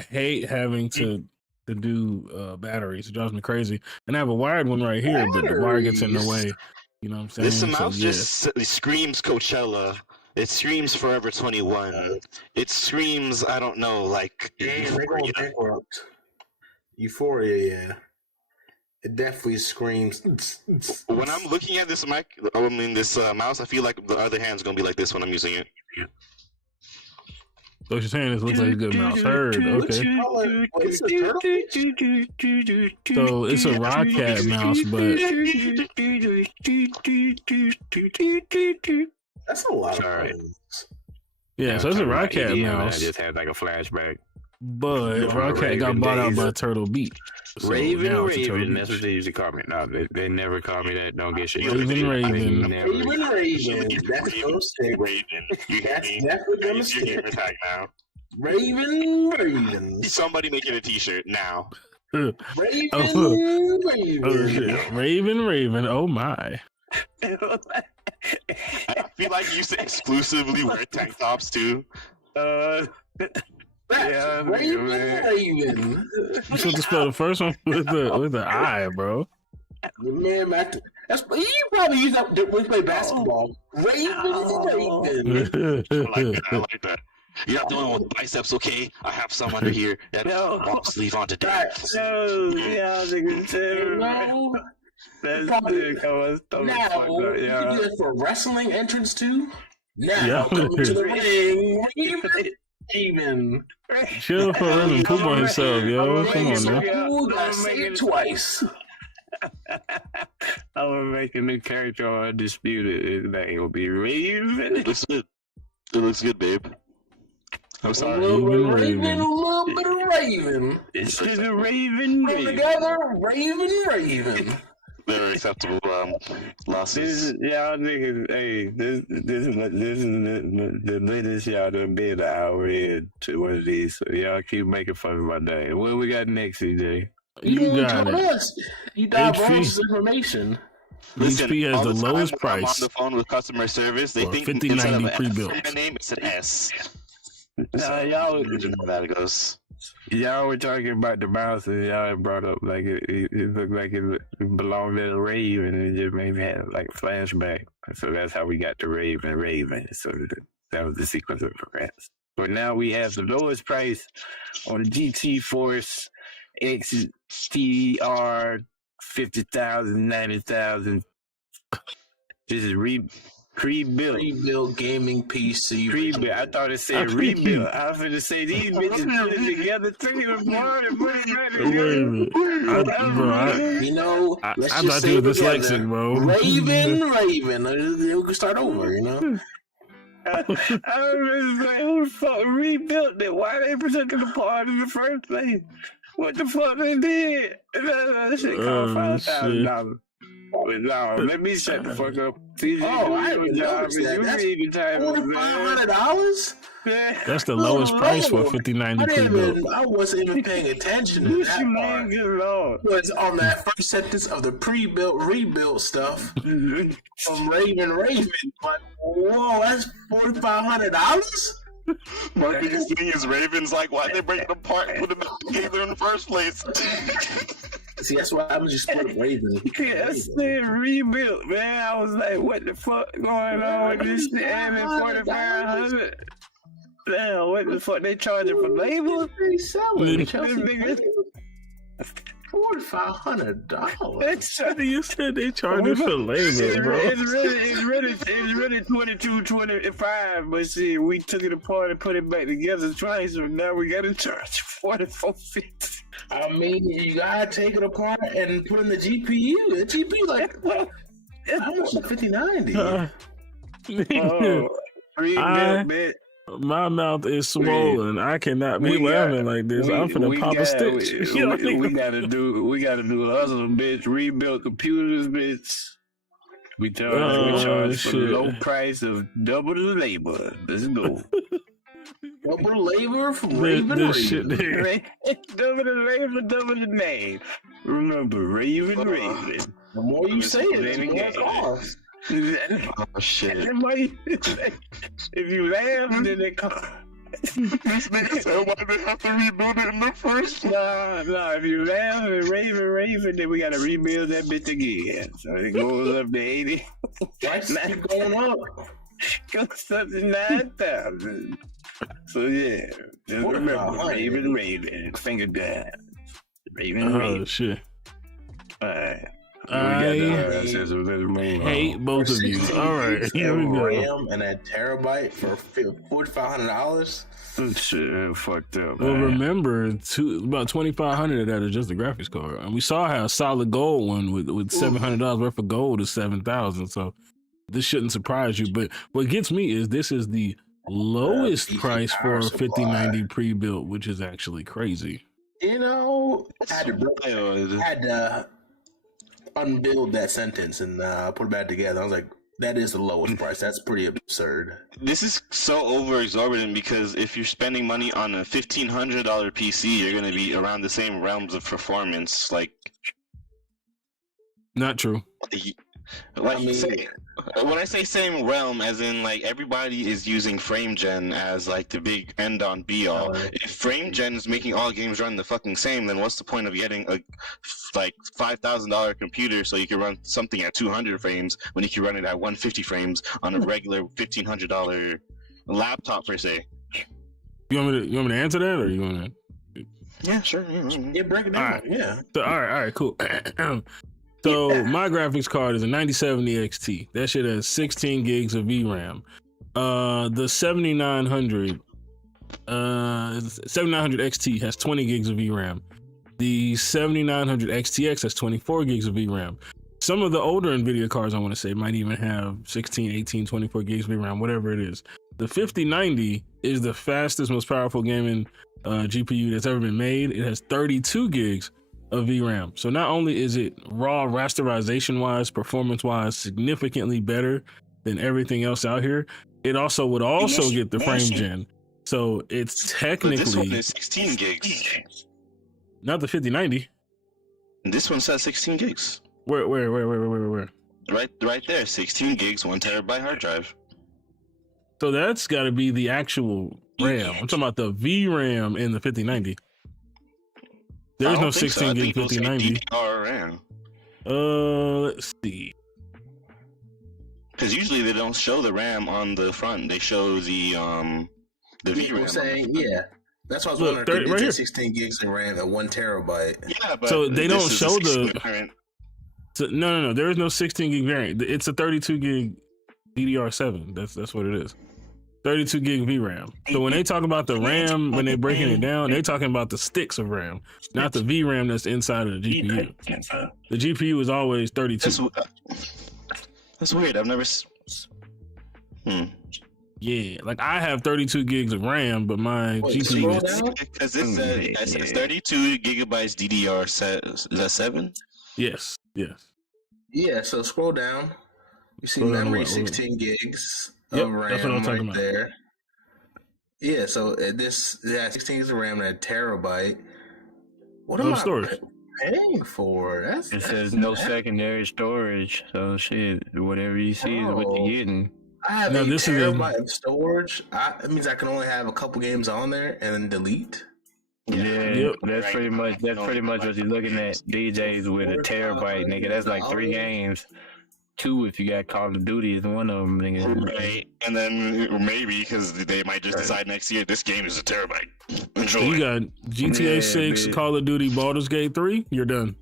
hate having to do batteries. It drives me crazy. And I have a wired one right here, but the wire gets in the way. You know what I'm saying? This mouse just screams Coachella. It screams Forever 21. It screams, I don't know, like Euphoria, yeah. It definitely screams. When I'm looking at this mouse, I feel like the other hand's gonna be like this when I'm using it. So what you're saying is it looks like a good mouse. Heard, okay. So it's a Roccat mouse, but that's a lot of fun. Yeah, so it's a Roccat mouse. I just had like a flashback. But Roccat got bought out by Turtle Beach. So Raven, that's what they used to call me. No, they never call me that. Don't get shit. Raven. That's a mistake. That's definitely a mistake. Now. Raven. Somebody making a t-shirt now. Raven. Raven. Oh my. I feel like you used to exclusively wear tank tops too. Yeah, Raven. You supposed to spell the first one with the I, bro. Man, that's you probably use that when we play basketball. Raven. I like that. You're not the only one with biceps, okay? I have some under here that long sleeve on today. Yeah, they can say That's you can do that for wrestling entrance too. Now, come to the ring. Even chill for him and poop on himself, yo. Come on, man. I say it twice. I'm gonna make a new character on Undisputed. His name will be Raven. It looks good, babe. I'm sorry. A little bit of Raven. It's just a Raven. Together, Raven. very acceptable losses. Y'all niggas, hey, this is the latest y'all done been an hour in to one of these. So y'all keep making fun of my name. What we got next, CJ? You got it. You divulge information. Listen, HP has the lowest price. I'm on the phone with customer service. They think 5090 pre-built. My name it's an S. Nah, y'all you know how that goes. Y'all were talking about the mouse, and y'all brought up like it looked like it belonged to the Raven, and it just made me have like a flashback. So that's how we got to Raven. So that was the sequence of events. But now we have the lowest price on the GT Force XTR 50,000, 90,000. This is pre-built gaming PC. Pre-built. I thought it said rebuilt. I was going to say these bitches put it together, took it apart, and put it back together. I thought you were dyslexic, bro. Raven. We can start over, you know? I was like, who the fuck rebuilt it? Why they took it apart in the first place? What the fuck they did? That shit cost $5,000. But no, let me shut the fuck up. I didn't know that. $4,500? That's the lowest price for 5090 pre-built. I wasn't even paying attention to that part. Was on that first sentence of the pre-built, rebuilt stuff from Raven. Whoa, that's $4,500? My biggest thing is Ravens. Like, why they break it apart and put them together in the first place? See, that's why I'm just put Raven. Yeah, I said rebuilt, man. I was like, what the fuck going on with this shit? Having 4,500. Damn, what the fuck they charging for labor? $4,500. You said they charging for labor, bro. It's really $22.25, but see, we took it apart and put it back together twice, so now we gotta charge $44.50. I mean, you gotta take it apart and put in the GPU. The GPU, like, what? How much is 5090? Bitch. My mouth is swollen. I cannot be laughing like this. I'm finna pop a stitch. We gotta do the hustle, bitch. Rebuild computers, bitch. We charge for the low price of double the labor. Let's go. Double labor from Raven. Double the labor, double the name. Remember, Raven. The more you say it, the more it costs. Oh shit! If you laugh, then they cost. This nigga said, why they have to rebuild it in the first place? No, if you laugh and Raven, then we gotta rebuild that bitch again. So it goes up to 80. Price keep going up. Goes up to 9,000. So yeah, just remember, Raven, finger guns. Raven. Oh shit. Alright. I hate both of you. All right, here we go. RAM and a terabyte for $4,500. Shit, fucked up. Well, remember, about 2,500 of that is just a graphics card, and we saw how a solid gold one with $700 worth of gold is 7,000. So this shouldn't surprise you. But what gets me is this is the lowest price for a 5090 pre-built, which is actually crazy. You know, I had to unbuild that sentence and put it back together. I was like, that is the lowest price. That's pretty absurd. This is so over exorbitant because if you're spending money on a $1,500 PC, you're going to be around the same realms of performance. Like, not true. When I say same realm, as in like everybody is using FrameGen as like the big end on be all. If FrameGen is making all games run the fucking same, then what's the point of getting a like $5,000 computer so you can run something at 200 frames when you can run it at 150 frames on a regular $1,500 laptop per se? You want me to answer that, or you want to? Yeah, sure. Yeah, break it down. All right. Yeah. So, all right, cool. So my graphics card is a 9070 XT. That shit has 16 gigs of VRAM. The 7900 XT has 20 gigs of VRAM. The 7900 XTX has 24 gigs of VRAM. Some of the older NVIDIA cards, I want to say, might even have 16, 18, 24 gigs of VRAM, whatever it is. The 5090 is the fastest, most powerful gaming GPU that's ever been made. It has 32 gigs of VRAM. So not only is it raw rasterization wise, performance wise, significantly better than everything else out here, it also would also get the frame gen. So it's technically. But this one is 16 gigs. Not the 5090. This one says 16 gigs. Where? Right there, 16 gigs, 1 terabyte hard drive. So that's got to be the actual RAM. I'm talking about the VRAM in the 5090. There's no 16 gig 5090. RAM. Let's see. Because usually they don't show the RAM on the front; they show the VRAM. Saying, yeah, that's why I was wondering. 30, right here. 16 gigs of RAM at 1 terabyte. Yeah, but so they don't show the. So, no. There is no 16 gig variant. It's a 32 gig DDR7. That's what it is. 32 gig VRAM. So when they talk about the RAM, when they're breaking it down, they're talking about the sticks of RAM, not the VRAM that's inside of the GPU. The GPU is always 32. That's weird. I've never. Yeah, like I have 32 gigs of RAM, but my GPU is. Because it says 32 gigabytes DDR. Is that 7? Yes. Yeah. So scroll down. You see memory 16 gigs. Yep, RAM that's what I'm talking about. There. Yeah, so this 16 gigs of RAM and a terabyte. What am I paying for? It says no secondary storage, so shit, whatever you see is what you're getting. I have a terabyte of storage. It means I can only have a couple games on there and then delete. Yeah, that's pretty much what you're looking at. DJs with a terabyte, nigga. That's like 3 games. 2 if you got Call of Duty is one of them, nigga. Right, and then maybe because they might just decide next year this game is a terabyte. Enjoy. So you got GTA 6, Call of Duty, Baldur's Gate 3. You're done.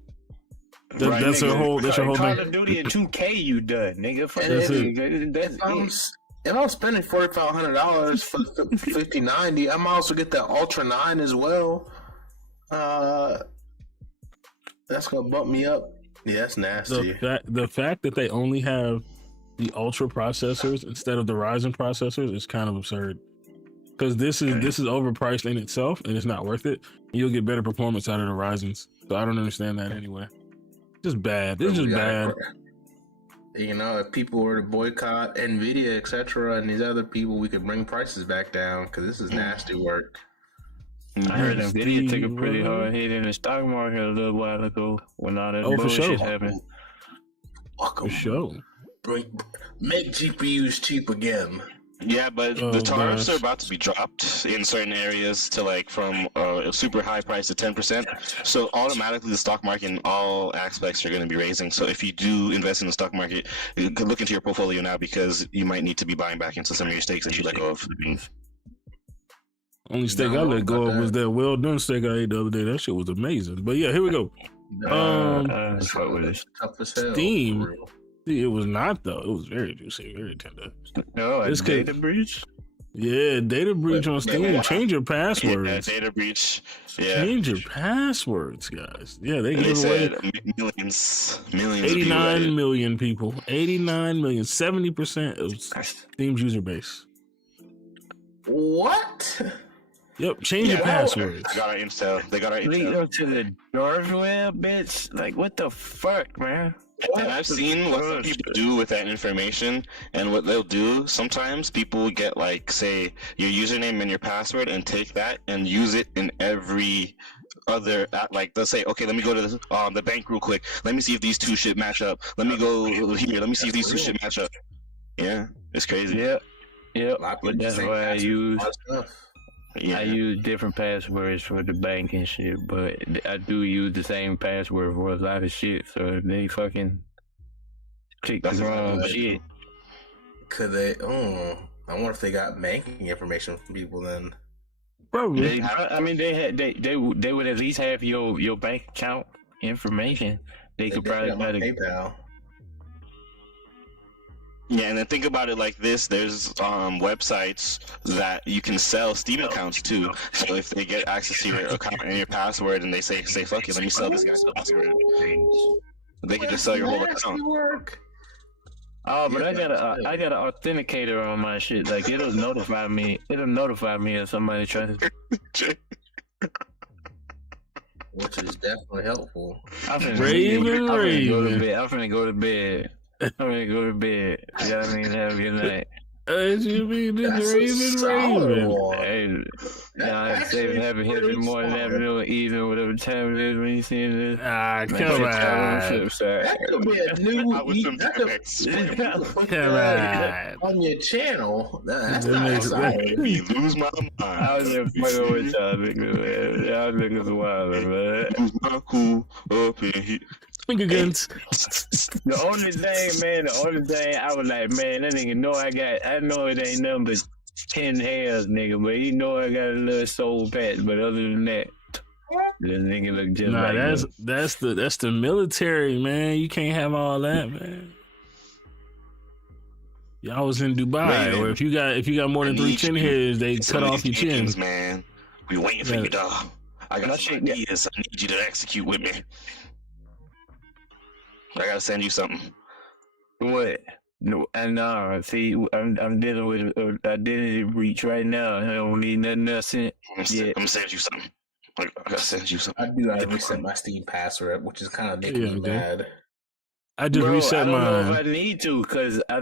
That's your whole thing. Call of Duty and 2K, you done, nigga. If I'm spending $4,500 for 5090, I might also get the Ultra 9 as well. That's gonna bump me up. Yeah, that's nasty. The fact that they only have the Ultra processors instead of the Ryzen processors is kind of absurd. Because this is overpriced in itself, and it's not worth it. You'll get better performance out of the Ryzens. So I don't understand that anyway. Just bad. It's just bad. You know, if people were to boycott Nvidia, etc., and these other people, we could bring prices back down because this is nasty work. I heard Nvidia took a pretty hard hit in the stock market a little while ago when all that bullshit happened. For sure. Make GPUs cheap again. Yeah, but the tariffs are about to be dropped in certain areas to like from a super high price to 10%. So automatically the stock market in all aspects are going to be raising. So if you do invest in the stock market, look into your portfolio now because you might need to be buying back into some of your stakes that you let go of. Only steak I let go of was that well done steak I ate the other day. That shit was amazing. But yeah, here we go. Steam. It was not though. It was very juicy, very tender. No, it's data breach. Yeah, data breach on Steam. Change your passwords. Yeah, data breach. Yeah. Change your passwords, guys. Yeah, they gave away millions. 89 million people. 89 million. 70% of Steam's user base. What? Yep, change your passwords. They got our intel. Lead up to the dark web, bitch. Like, what the fuck, man? And I've seen what some people do with that information, and what they'll do, sometimes people get like, say, your username and your password and take that and use it in every other, like they'll say, okay, let me go to the bank real quick. Let me see if these two shit match up. Let me go here. Let me see if these two shit match up. Yeah, it's crazy. Yeah, but that's why I use... I use different passwords for the bank and shit, but I do use the same password for a lot of shit, so if they fucking click the wrong shit. Could they? I wonder if they got banking information from people then. Probably. They would at least have your bank account information. They could probably have PayPal. Yeah, and then think about it like this: there's websites that you can sell Steam accounts to. So if they get access to your account and your password, and they say fuck it, let me sell this guy's password, they can just sell your whole account. Oh, but I got an authenticator on my shit. Like it'll notify me if somebody tries to. which is definitely helpful. I'm finna Raven. I'm finna go to bed. You know what I mean? Have a good night. You mean this Raven? Hey, I'm saving happy happy morning, afternoon, evening, whatever time it is when you see this. Ah, come on. That could be a new. Come on your channel. That's not You lose my mind. I was just fucking with y'all niggas, man. Y'all niggas wild, man. Lose my cool up in here. Finger guns. The only thing I was like, man, that nigga know I know it ain't nothing but 10 hairs, nigga, but he know I got a little soul patch, but other than that, this nigga look just like that's the military, man. You can't have all that, man. Y'all was in Dubai, or if you got more than 3 chin hairs, they cut off your chin. Man, we waiting for you, dog. I got some ideas. I need you to execute with me. I gotta send you something. What? No, and see, I'm dealing with identity breach right now. I don't need nothing else in it. I'm gonna send you something. I gotta send you something. I do gotta reset my Steam password, which is kind of making me mad. I just reset mine. I don't know if I need to, because I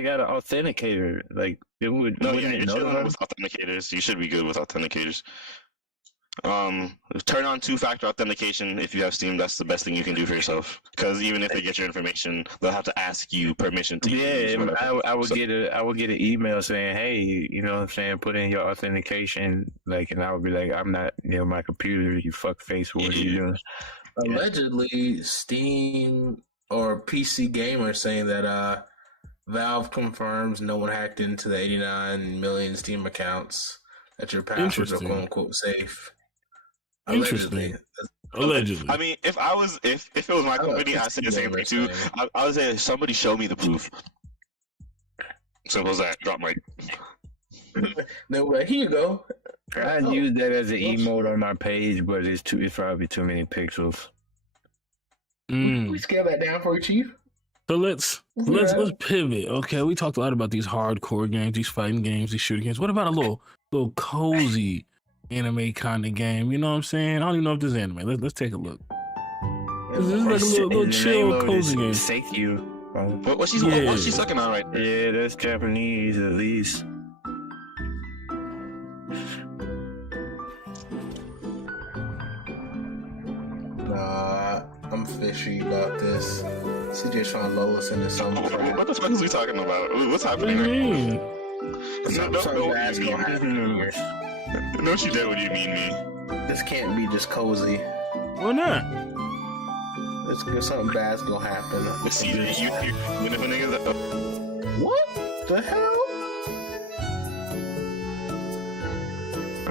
got an authenticator. Like it would. No, yeah, you're chilling with authenticators. You should be good with authenticators. Turn on 2-factor authentication if you have Steam. That's the best thing you can do for yourself. Because even if they get your information, they'll have to ask you permission to use. Yeah, I would get an email saying, hey, you know what I'm saying, put in your authentication, like, and I would be like, I'm not near my computer, you fuck face, what are you doing? Allegedly, Steam or PC Gamer saying that Valve confirms no one hacked into the 89 million Steam accounts, that your passwords are quote unquote safe. Allegedly. I mean, if it was my company, I'd say the same thing too. I would say somebody show me the proof. Simple as that. Drop mic. No way. Here you go. I use that as an emote on my page, but it's probably too many pixels. We scale that down for you, Chief. So let's pivot. Okay, we talked a lot about these hardcore games, these fighting games, these shooting games. What about a little cozy anime kind of game? You know what I'm saying? I don't even know if this is anime. Let's take a look. This is like a little chill, cozy game. Seikyu. What's she sucking on right now? Yeah, that's Japanese at least. Nah, I'm fishy about this. CJ's trying to lull us into something. What the fuck is we talking about? What's happening right now? No, she did. What do you mean, me? This can't be just cozy. Why not? Something bad's gonna happen. What the hell?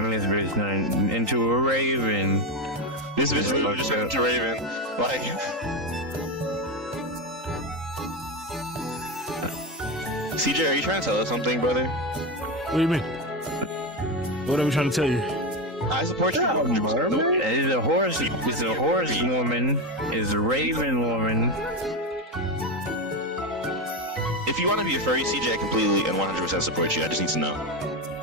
This bitch turned into a raven. This bitch really just turned into a raven. Like. CJ, are you trying to tell us something, brother? What do you mean? What are we trying to tell you? I support you. It's a horse woman. It's a raven woman. If you want to be a furry, CJ, I completely and 100% support you. I just need to know.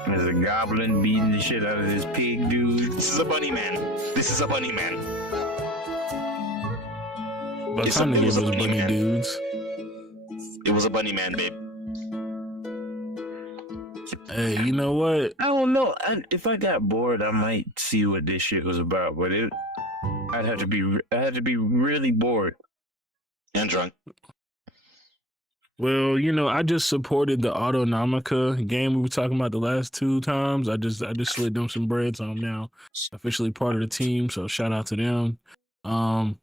There's a goblin beating the shit out of this pig dude. This is a bunny man. By the time they gave us bunny dudes. It was a bunny man, babe. Hey, you know what? I don't know. If I got bored, I might see what this shit was about. But I had to be really bored and drunk. Well, you know, I just supported the Autonomica game we were talking about the last 2 times. I just slid them some bread, so I'm now officially part of the team. So shout out to them.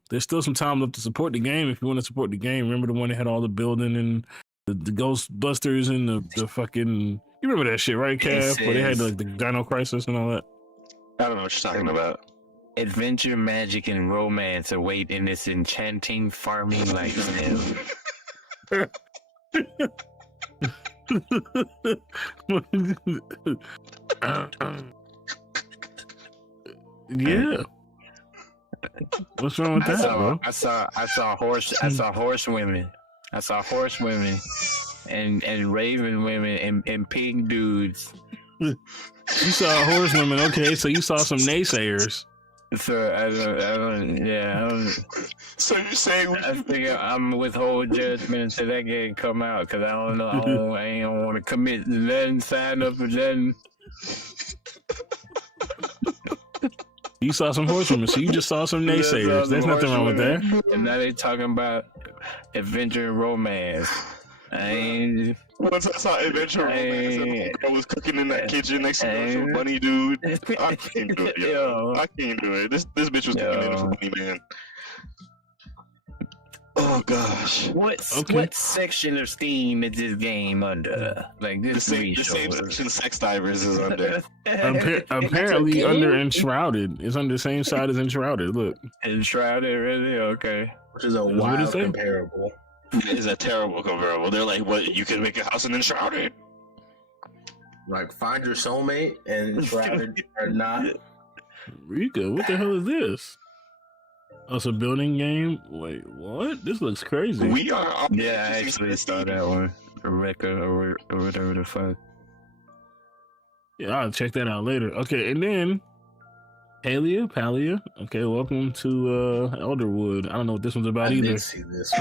There's still some time left to support the game. If you want to support the game, remember the one that had all the building and the Ghostbusters and the fucking. You remember that shit, right, Cav? Where they had like the Dino Crisis and all that. I don't know what you're talking about. Adventure, magic, and romance await in this enchanting farming lifestyle. Yeah. What's wrong with that, bro? I saw horse women. I saw horse women and raven women and pig dudes. You saw horse women, okay? So you saw some naysayers. So I don't. So you're saying I think I'm withhold judgment until that game come out because I don't know. I ain't want to commit to nothing, sign up for nothing. You saw some horse rumors, so you just saw some naysayers. There's nothing wrong with that. And now they talking about adventure and romance. Once I saw adventure romance and the girl was cooking in that kitchen next to the bunny dude, I can't do it, yo. I can't do it. This bitch was cooking in for bunny, man. Oh gosh. What section of Steam is this game under? Like this the same section Sex Divers is under. Apparently under Enshrouded. It's on the same side as Enshrouded. Look. Enshrouded, really? Okay. Which is a wild comparable. It is a terrible comparable. They're like, what? You can make a house in Enshrouded? Like, find your soulmate and Enshrouded or not. Rika, what the hell is this? Oh, it's a building game? Wait, what? This looks crazy. We are. Yeah, I actually saw that one. Rebecca or whatever the fuck. Yeah, I'll check that out later. Okay, and then Palia. Okay, welcome to Elderwood. I don't know what this one's about either. I did see this.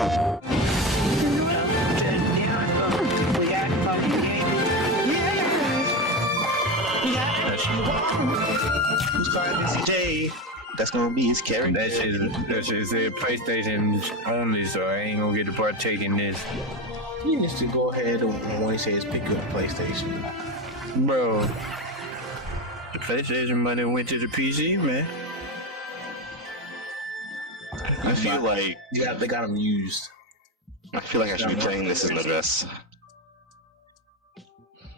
Who's calling CJ? That's gonna be his character. That shit said PlayStation only, so I ain't gonna get to partake in this. He needs to go ahead and when he says pick up PlayStation. Bro, the PlayStation money went to the PC, man. I feel like they got them used. I feel like I should be playing this in the dress.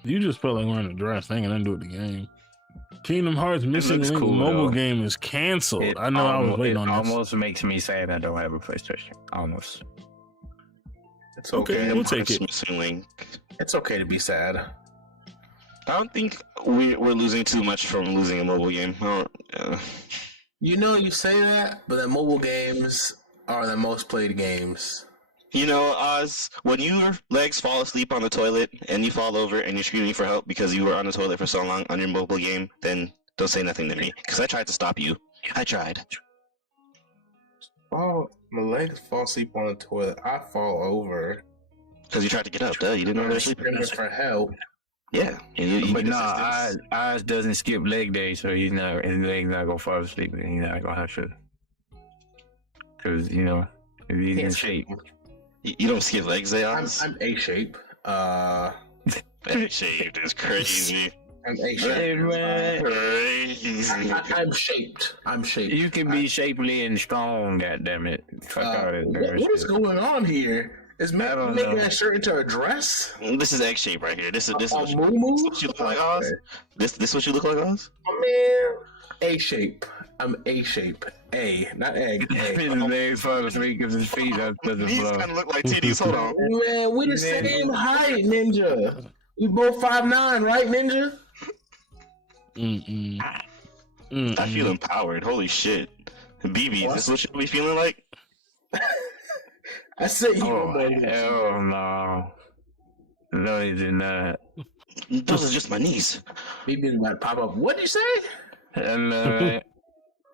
You just felt like wearing a dress. I ain't gonna do with the game. Kingdom Hearts Missing Link cool, mobile though. game is canceled. I know I was waiting on this. It almost makes me sad I don't have a PlayStation. Almost. It's okay. We'll take it. Missing Link. It's okay to be sad. I don't think we're losing too much from losing a mobile game. You know, you say that, but the mobile games are the most played games. You know, Oz, when your legs fall asleep on the toilet and you fall over and you're screaming for help because you were on the toilet for so long on your mobile game, then don't say nothing to me. Because I tried to stop you. I tried. Oh, my legs fall asleep on the toilet. I fall over. Because you tried to get up, duh. You didn't know they were sleeping. For help. Yeah. But no, Oz doesn't skip leg day, so his leg's not going to fall asleep and he's not going to have to. Because, you know, if he's in shape. You don't skip legs, they are? I'm A-shape. A-shaped is crazy. I'm A-shaped. I'm shaped. I'm shaped. You can be shapely and strong, goddammit. Fuck all this what is going on here? Is Matt making that shirt into a dress? This is egg shape right here. This is what you look like, Oz? This what you look like, Oz? Oh, man. A-shape. I'm A-shape. A, not egg. A. His legs fall asleep because his feet up to the floor. These kind of look like titties. Hold on. Man, we the same height, Ninja. We both 5'9", right, Ninja? I feel empowered. Holy shit. BB, is this what you'll be feeling like? I said you hell no. No, he did not. Those are just my knees. BB's about to pop up. What'd you say? And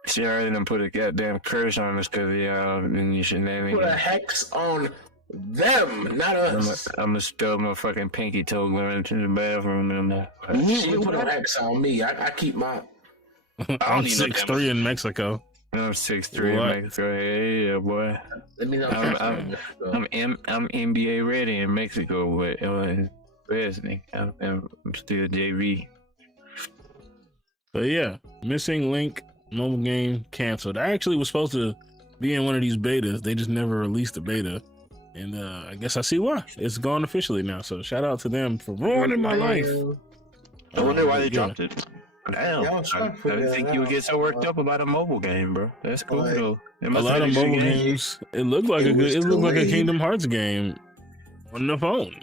she already done put a goddamn curse on us because y'all been your shenanigans. Put a hex on them, not us. I'm gonna spill my fucking pinky toe going into the bathroom and that. She put a hex on me. I keep my. I'm 6'3" in Mexico. I'm 6'3" in Mexico. Hey, yeah, boy. Let me know. I'm NBA ready in Mexico, but I'm still JV. But yeah, Missing Link mobile game canceled. I actually was supposed to be in one of these betas. They just never released the beta. And I guess I see why. It's gone officially now. So shout out to them for ruining my life. I wonder why they dropped it. Damn, I didn't think you would get so worked up about a mobile game, bro. That's cool though. A lot of mobile games. It looked like a Kingdom Hearts game on the phone.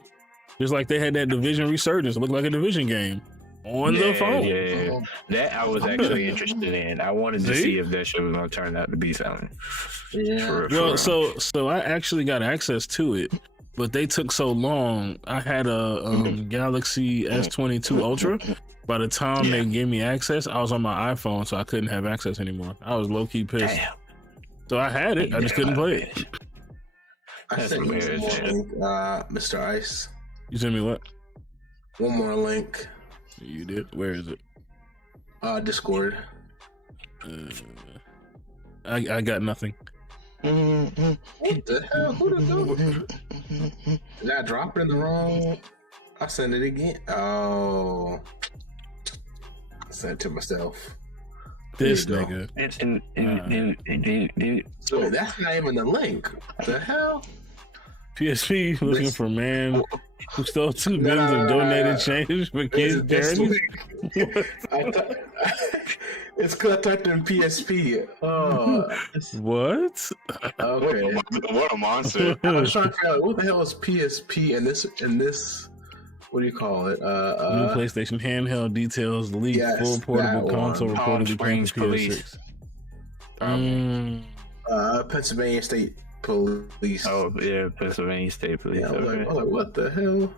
Just like they had that Division Resurgence. It looked like a Division game on the phone. Yeah, that I was actually interested in. I wanted to see if that shit was gonna turn out to be something. So I actually got access to it, but they took so long. I had a Galaxy S22 Ultra. By the time they gave me access, I was on my iPhone, so I couldn't have access anymore. I was low key pissed. Damn. So I had it, I just couldn't play it. I sent you one more link, Mr. Ice. You sent me what? One more link. You did? Where is it? Discord. I got nothing. What the hell? Who the hell? Did I drop it in the wrong? I sent it again. Oh. I sent it to myself. This nigga. So that's not even the link. What the hell? PSP looking for man who stole 2 bins of donated change for kids' parents. It's because I typed in PSP. What? Okay. What a monster. I was trying to figure out what the hell is PSP and this. What do you call it? New PlayStation handheld details leaked. Full portable console reportedly coming for PS6. Pennsylvania State Police. Oh yeah, Pennsylvania State Police. Yeah, I'm like, what the hell?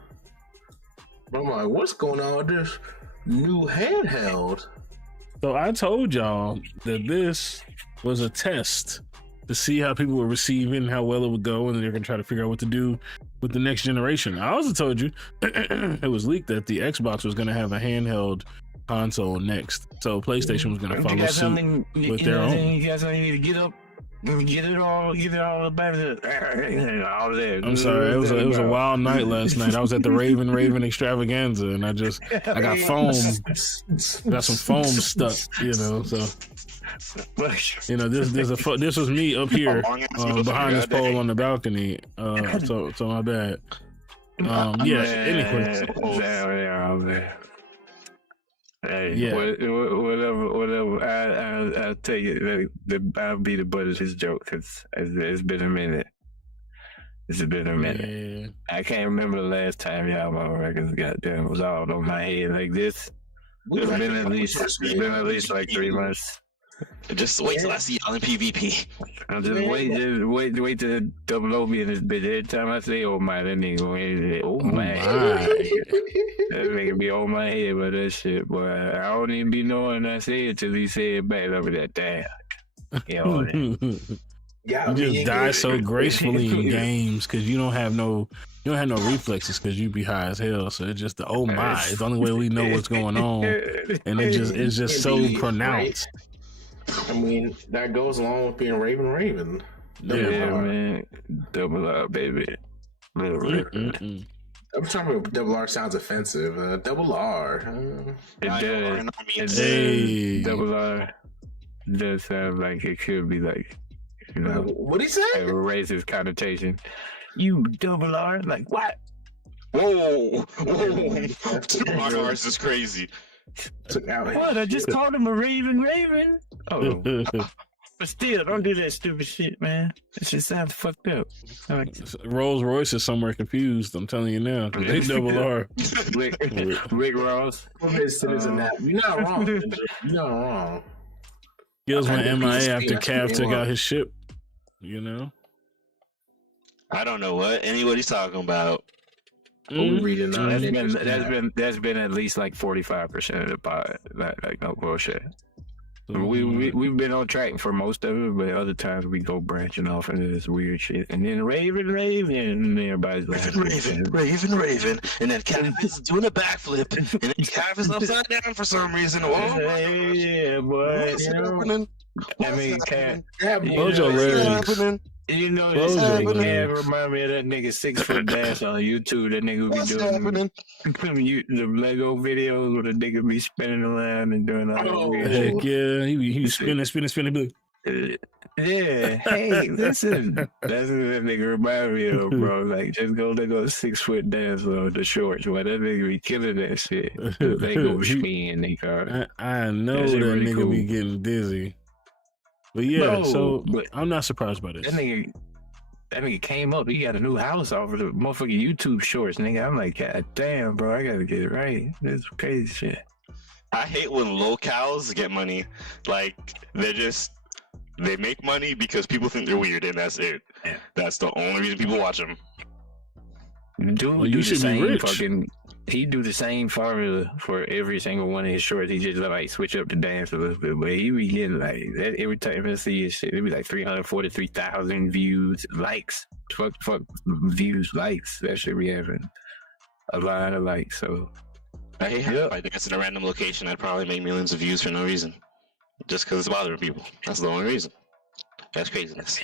I'm like, what's going on with this new handheld? So I told y'all that this was a test to see how people were receiving, how well it would go, and they're gonna try to figure out what to do with the next generation. I also told you it was leaked that the Xbox was gonna have a handheld console next, so PlayStation was gonna follow suit with their own. You guys need to get up. Get it all about it. All there. I'm sorry, it was a wild night last night. I was at the Raven extravaganza, and I got foam, got some foam stuck, so. This was me up here behind this pole on the balcony. So my bad. Anyway. Hey, yeah. Whatever. I'll take it. I'll be the butt of his joke because it's been a minute. It's been a minute. Yeah. I can't remember the last time y'all my records goddamn was all on my head like this. It's been at least like 3 months. Just wait till I see y'all in PvP. I'm just wait till double O me in this bitch. Every time I say oh my, that nigga oh my. That nigga be on my head about that shit, boy. I don't even be knowing I say it till he say it back over that damn. You just die so gracefully in games because you don't have no reflexes because you be high as hell. So it's just the oh my. It's the only way we know what's going on, and it's just so pronounced. I mean, that goes along with being Raven. Man. Double R, baby. I'm talking about double R sounds offensive. Double R. It does. Double R does sound like it could be like, what he say? A racist connotation. You double R? Like what? Whoa. 2 R's is crazy. What? I just called him a Raven. Oh, but still, don't do that stupid shit, man. It just sounds fucked up. Rolls Royce is somewhere confused. I'm telling you now. They double R. Rick Ross. You're not wrong. Gills went MIA after Cav took out his ship. I don't know what anybody's talking about. That's been at least like 45% of the pod. Like no bullshit. We've been on track for most of it, but other times we go branching off into this weird shit. And then Raven, and everybody's like Raven, and then Cav is doing a backflip, and then Cav is upside down for some reason. Yeah, boy. I mean, Bojo you know, this Cav remind me of that nigga 6 foot dance on YouTube. That nigga be doing the Lego videos where the nigga be spinning around and doing all that. Heck yeah, he was spinning. Yeah, hey, listen. That's what that nigga remind me of, bro. Like, just go 6 foot dance on the shorts. Why that nigga be killing that shit. They go spin, they car. I know that really nigga cool. Be getting dizzy. But yeah, I'm not surprised by this. That nigga came up. He got a new house off of the motherfucking YouTube shorts, nigga. I'm like, God damn, bro, I gotta get it right. This crazy shit. I hate when locals get money. Like, they make money because people think they're weird, and that's it. Yeah. That's the only reason people watch them. Dude, well, you should be rich. He do the same formula for every single one of his shorts. He just like switch up the dance a little bit, but he be getting like that every time I see his shit. It be like 343,000 views, likes, fuck, views, likes. That shit be having a lot of likes. So I hate how I dance in a random location. I'd probably make millions of views for no reason, just because it's bothering people. That's the only reason. That's craziness.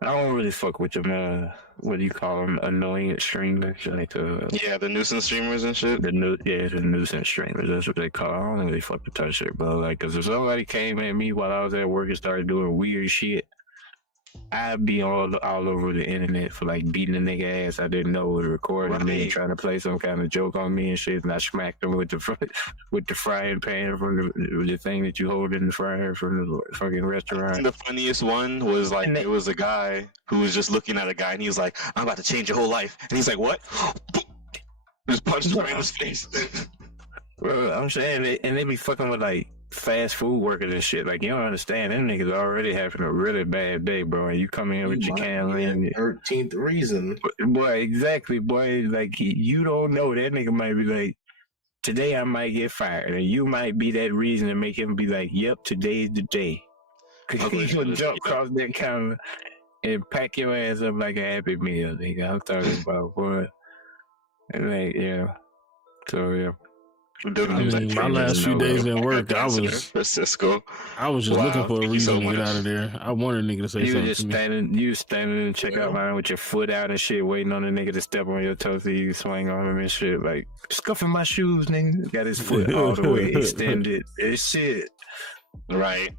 I don't really fuck with them. What do you call them? Annoying streamers, like yeah, the nuisance streamers and shit. The nuisance streamers. That's what they call. I don't really fuck with that shit, but like, cause if somebody came at me while I was at work and started doing weird shit, I'd be all over the internet for like beating a nigga ass I didn't know was recording me, trying to play some kind of joke on me and shit, and I smacked him with the frying pan from the thing that you hold in the fryer from the fucking restaurant. And the funniest one was like it was a guy who was just looking at a guy and he was like, "I'm about to change your whole life," and he's like, "What?" Just punched him right in his face. Bro, I'm saying, and they be fucking with like fast food workers and shit. Like, you don't understand. Them niggas already having a really bad day, bro. And you come in with your can and 13th reason. Boy, exactly, boy. Like, you don't know. That nigga might be like, today I might get fired. And you might be that reason to make him be like, yep, today's the day. Cause he's gonna jump across that counter and pack your ass up like a Happy Meal, nigga. I'm talking about, boy. And like, yeah. So, yeah. My last few days at work, I was just looking for a reason to get out of there. I wanted a nigga to say something to me. You standing in the checkout line with your foot out and shit, waiting on the nigga to step on your toe so you swing on him and shit. Like, scuffing my shoes, nigga. Got his foot all the way extended. It's shit. Right.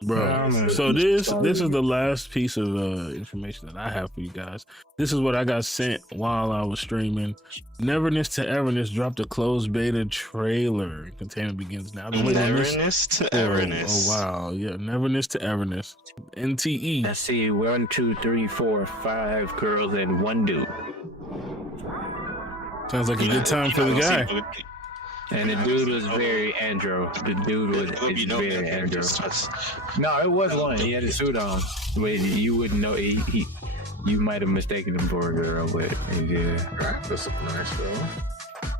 Bro, so this is the last piece of information that I have for you guys. This is what I got sent while I was streaming. Neverness to Everness dropped a closed beta trailer. Containment begins now. Neverness to Everness. Oh wow, yeah, Neverness to Everness. NTE. I see 1, 2, 3, 4, 5 girls and 1 dude. Sounds like a good time for the guy. And the dude was very andro. The dude was very andro. No, it was one. He had a suit on. But you wouldn't know. You might have mistaken him for a girl, but yeah. That's nice, though.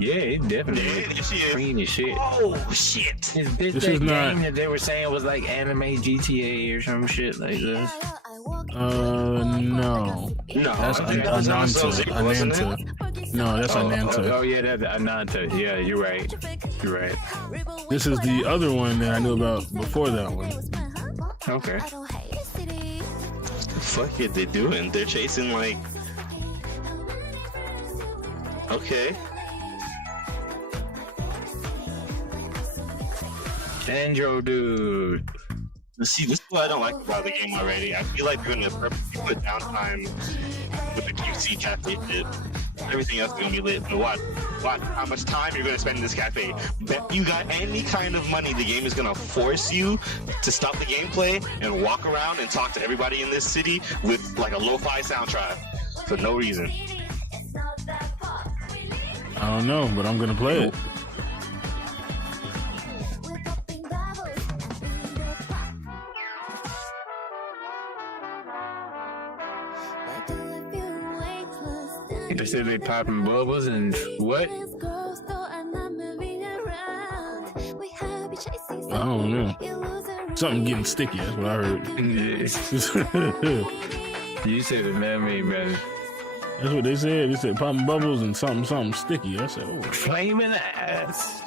Yeah, it definitely was clean as shit. Oh, shit. This is not game that they were saying was like anime GTA or some shit like this. No. That's Ananta. No, that's Ananta. Oh, yeah, that's Ananta. Yeah, you're right. You're right. This is the other one that I knew about before that one. Okay. Fuck it, they doing? They're chasing like. Okay. Andro, dude. See, this is what I don't like about the game already. I feel like they're gonna purposely put downtime with the QC cafe shit. Everything else is gonna be lit. But watch how much time you're gonna spend in this cafe. Bet you got any kind of money, the game is gonna force you to stop the gameplay and walk around and talk to everybody in this city with like a lo-fi soundtrack for no reason. I don't know, but I'm gonna play it. They said they popping bubbles and what? I don't know. Something getting sticky. That's what I heard. You said it, man, man. That's what they said. They said popping bubbles and something sticky. I said, oh, flaming ass.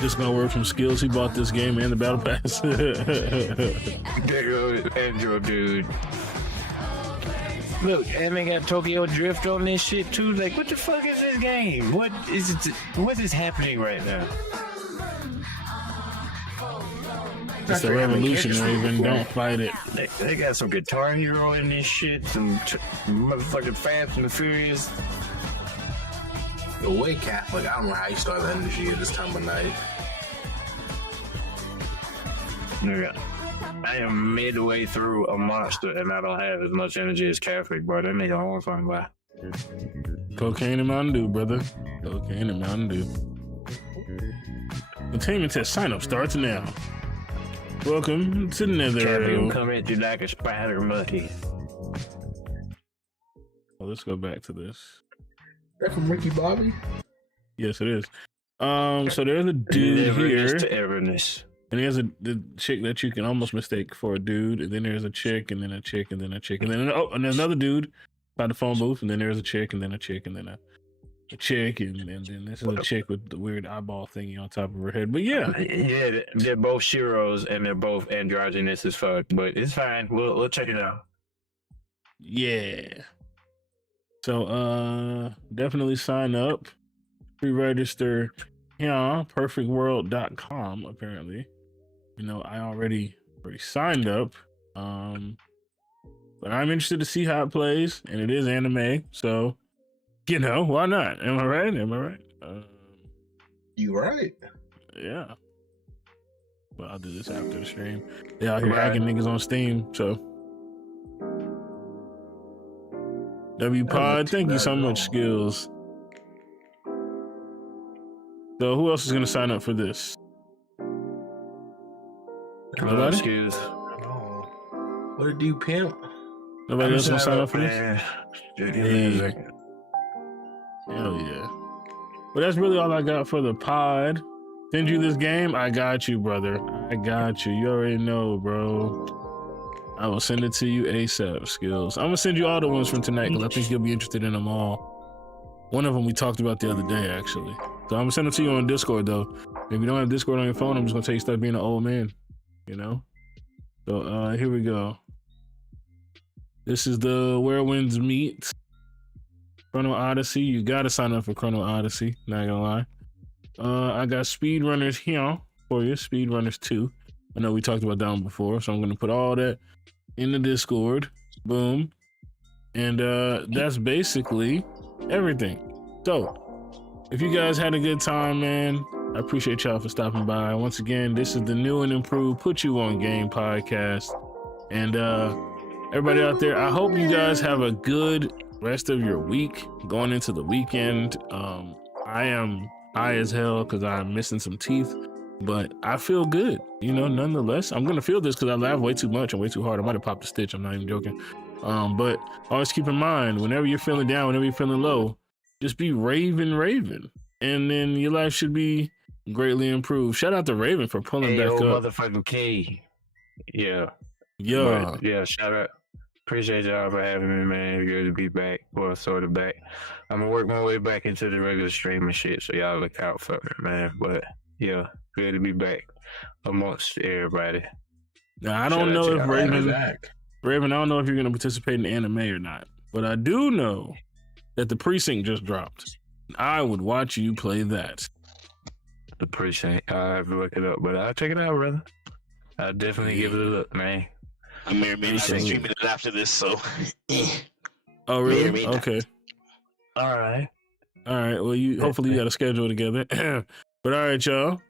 Just gonna work from skills. He bought this game and the battle pass. There goes Andro, dude. Look, and they got Tokyo Drift on this shit too. Like, what the fuck is this game? What is it? What is happening right now? It's a revolution, Raven. Don't fight it. They got some Guitar Hero in this shit. Some motherfucking Fast and the Furious. The way Catholic, I don't know how you start that energy at this time of night. I am midway through a monster and I don't have as much energy as Catholic, bro. That nigga horrifying, boy. Cocaine and Mountain Dew, brother. Cocaine and Mountain Dew. Containment test sign-up starts now. Welcome to Nether. Come at you like a spider monkey. Well, let's go back to this. That from Ricky Bobby? Yes, it is. So there's a dude here. To everness. And there's the chick that you can almost mistake for a dude, and then there's a chick, and then a chick, and then a chick, and then and there's another dude by the phone booth, and then there's a chick, and then a chick, and then a chick, and then this is a chick with the weird eyeball thingy on top of her head. But yeah, they're both Shiros, and they're both androgynous as fuck. But it's fine. We'll check it out. Yeah. So definitely sign up, pre-register. Yeah, perfectworld.com apparently. You know, I already signed up. But I'm interested to see how it plays, and it is anime, so you know, why not? Am I right? You right. Yeah. Well, I'll do this after the stream. They out here hacking niggas on Steam, so. WPod, thank you so much, Skills. So who else is gonna sign up for this? Nobody? Excuse. What a dude, pimp. Nobody else gonna sign up for this? Hey. Hell yeah. Well, that's really all I got for the pod. Send you this game? I got you, brother. I got you. You already know, bro. I will send it to you ASAP, Skills. I'm gonna send you all the ones from tonight because I think you'll be interested in them all. One of them we talked about the other day, actually. So I'm gonna send it to you on Discord, though. If you don't have Discord on your phone, I'm just gonna tell you start being an old man. You know? So here we go. This is the Where Winds Meet. Chrono Odyssey. You gotta sign up for Chrono Odyssey, not gonna lie. I got Speedrunners here for you, Speedrunners 2. I know we talked about that one before, so I'm gonna put all that in the Discord. Boom. And that's basically everything. So if you guys had a good time, man, I appreciate y'all for stopping by. Once again, this is the new and improved Put You On Game podcast. And everybody out there, I hope you guys have a good rest of your week going into the weekend. I am high as hell because I'm missing some teeth, but I feel good, you know, nonetheless. I'm gonna feel this because I laugh way too much and way too hard. I might have popped a stitch, I'm not even joking. But always keep in mind, whenever you're feeling down, whenever you're feeling low, just be raving, and then your life should be greatly improved. Shout out to Raven for pulling back up. Motherfucking K. Yeah. But, yeah, shout out. Appreciate y'all for having me, man. Good to be back, or sort of back. I'm gonna work my way back into the regular streaming shit, so y'all look out for it, man. But yeah, good to be back amongst everybody. Now, I don't know if Raven, I don't know if you're gonna participate in anime or not, but I do know that the Precinct just dropped. I would watch you play that. The Precinct, I'll have to look it up, but I'll check it out, brother. I'll definitely give it a look, man. I'm maybe streaming it after this, so. Oh, really? Okay. All right. Well, hopefully you got a schedule together. But all right, y'all.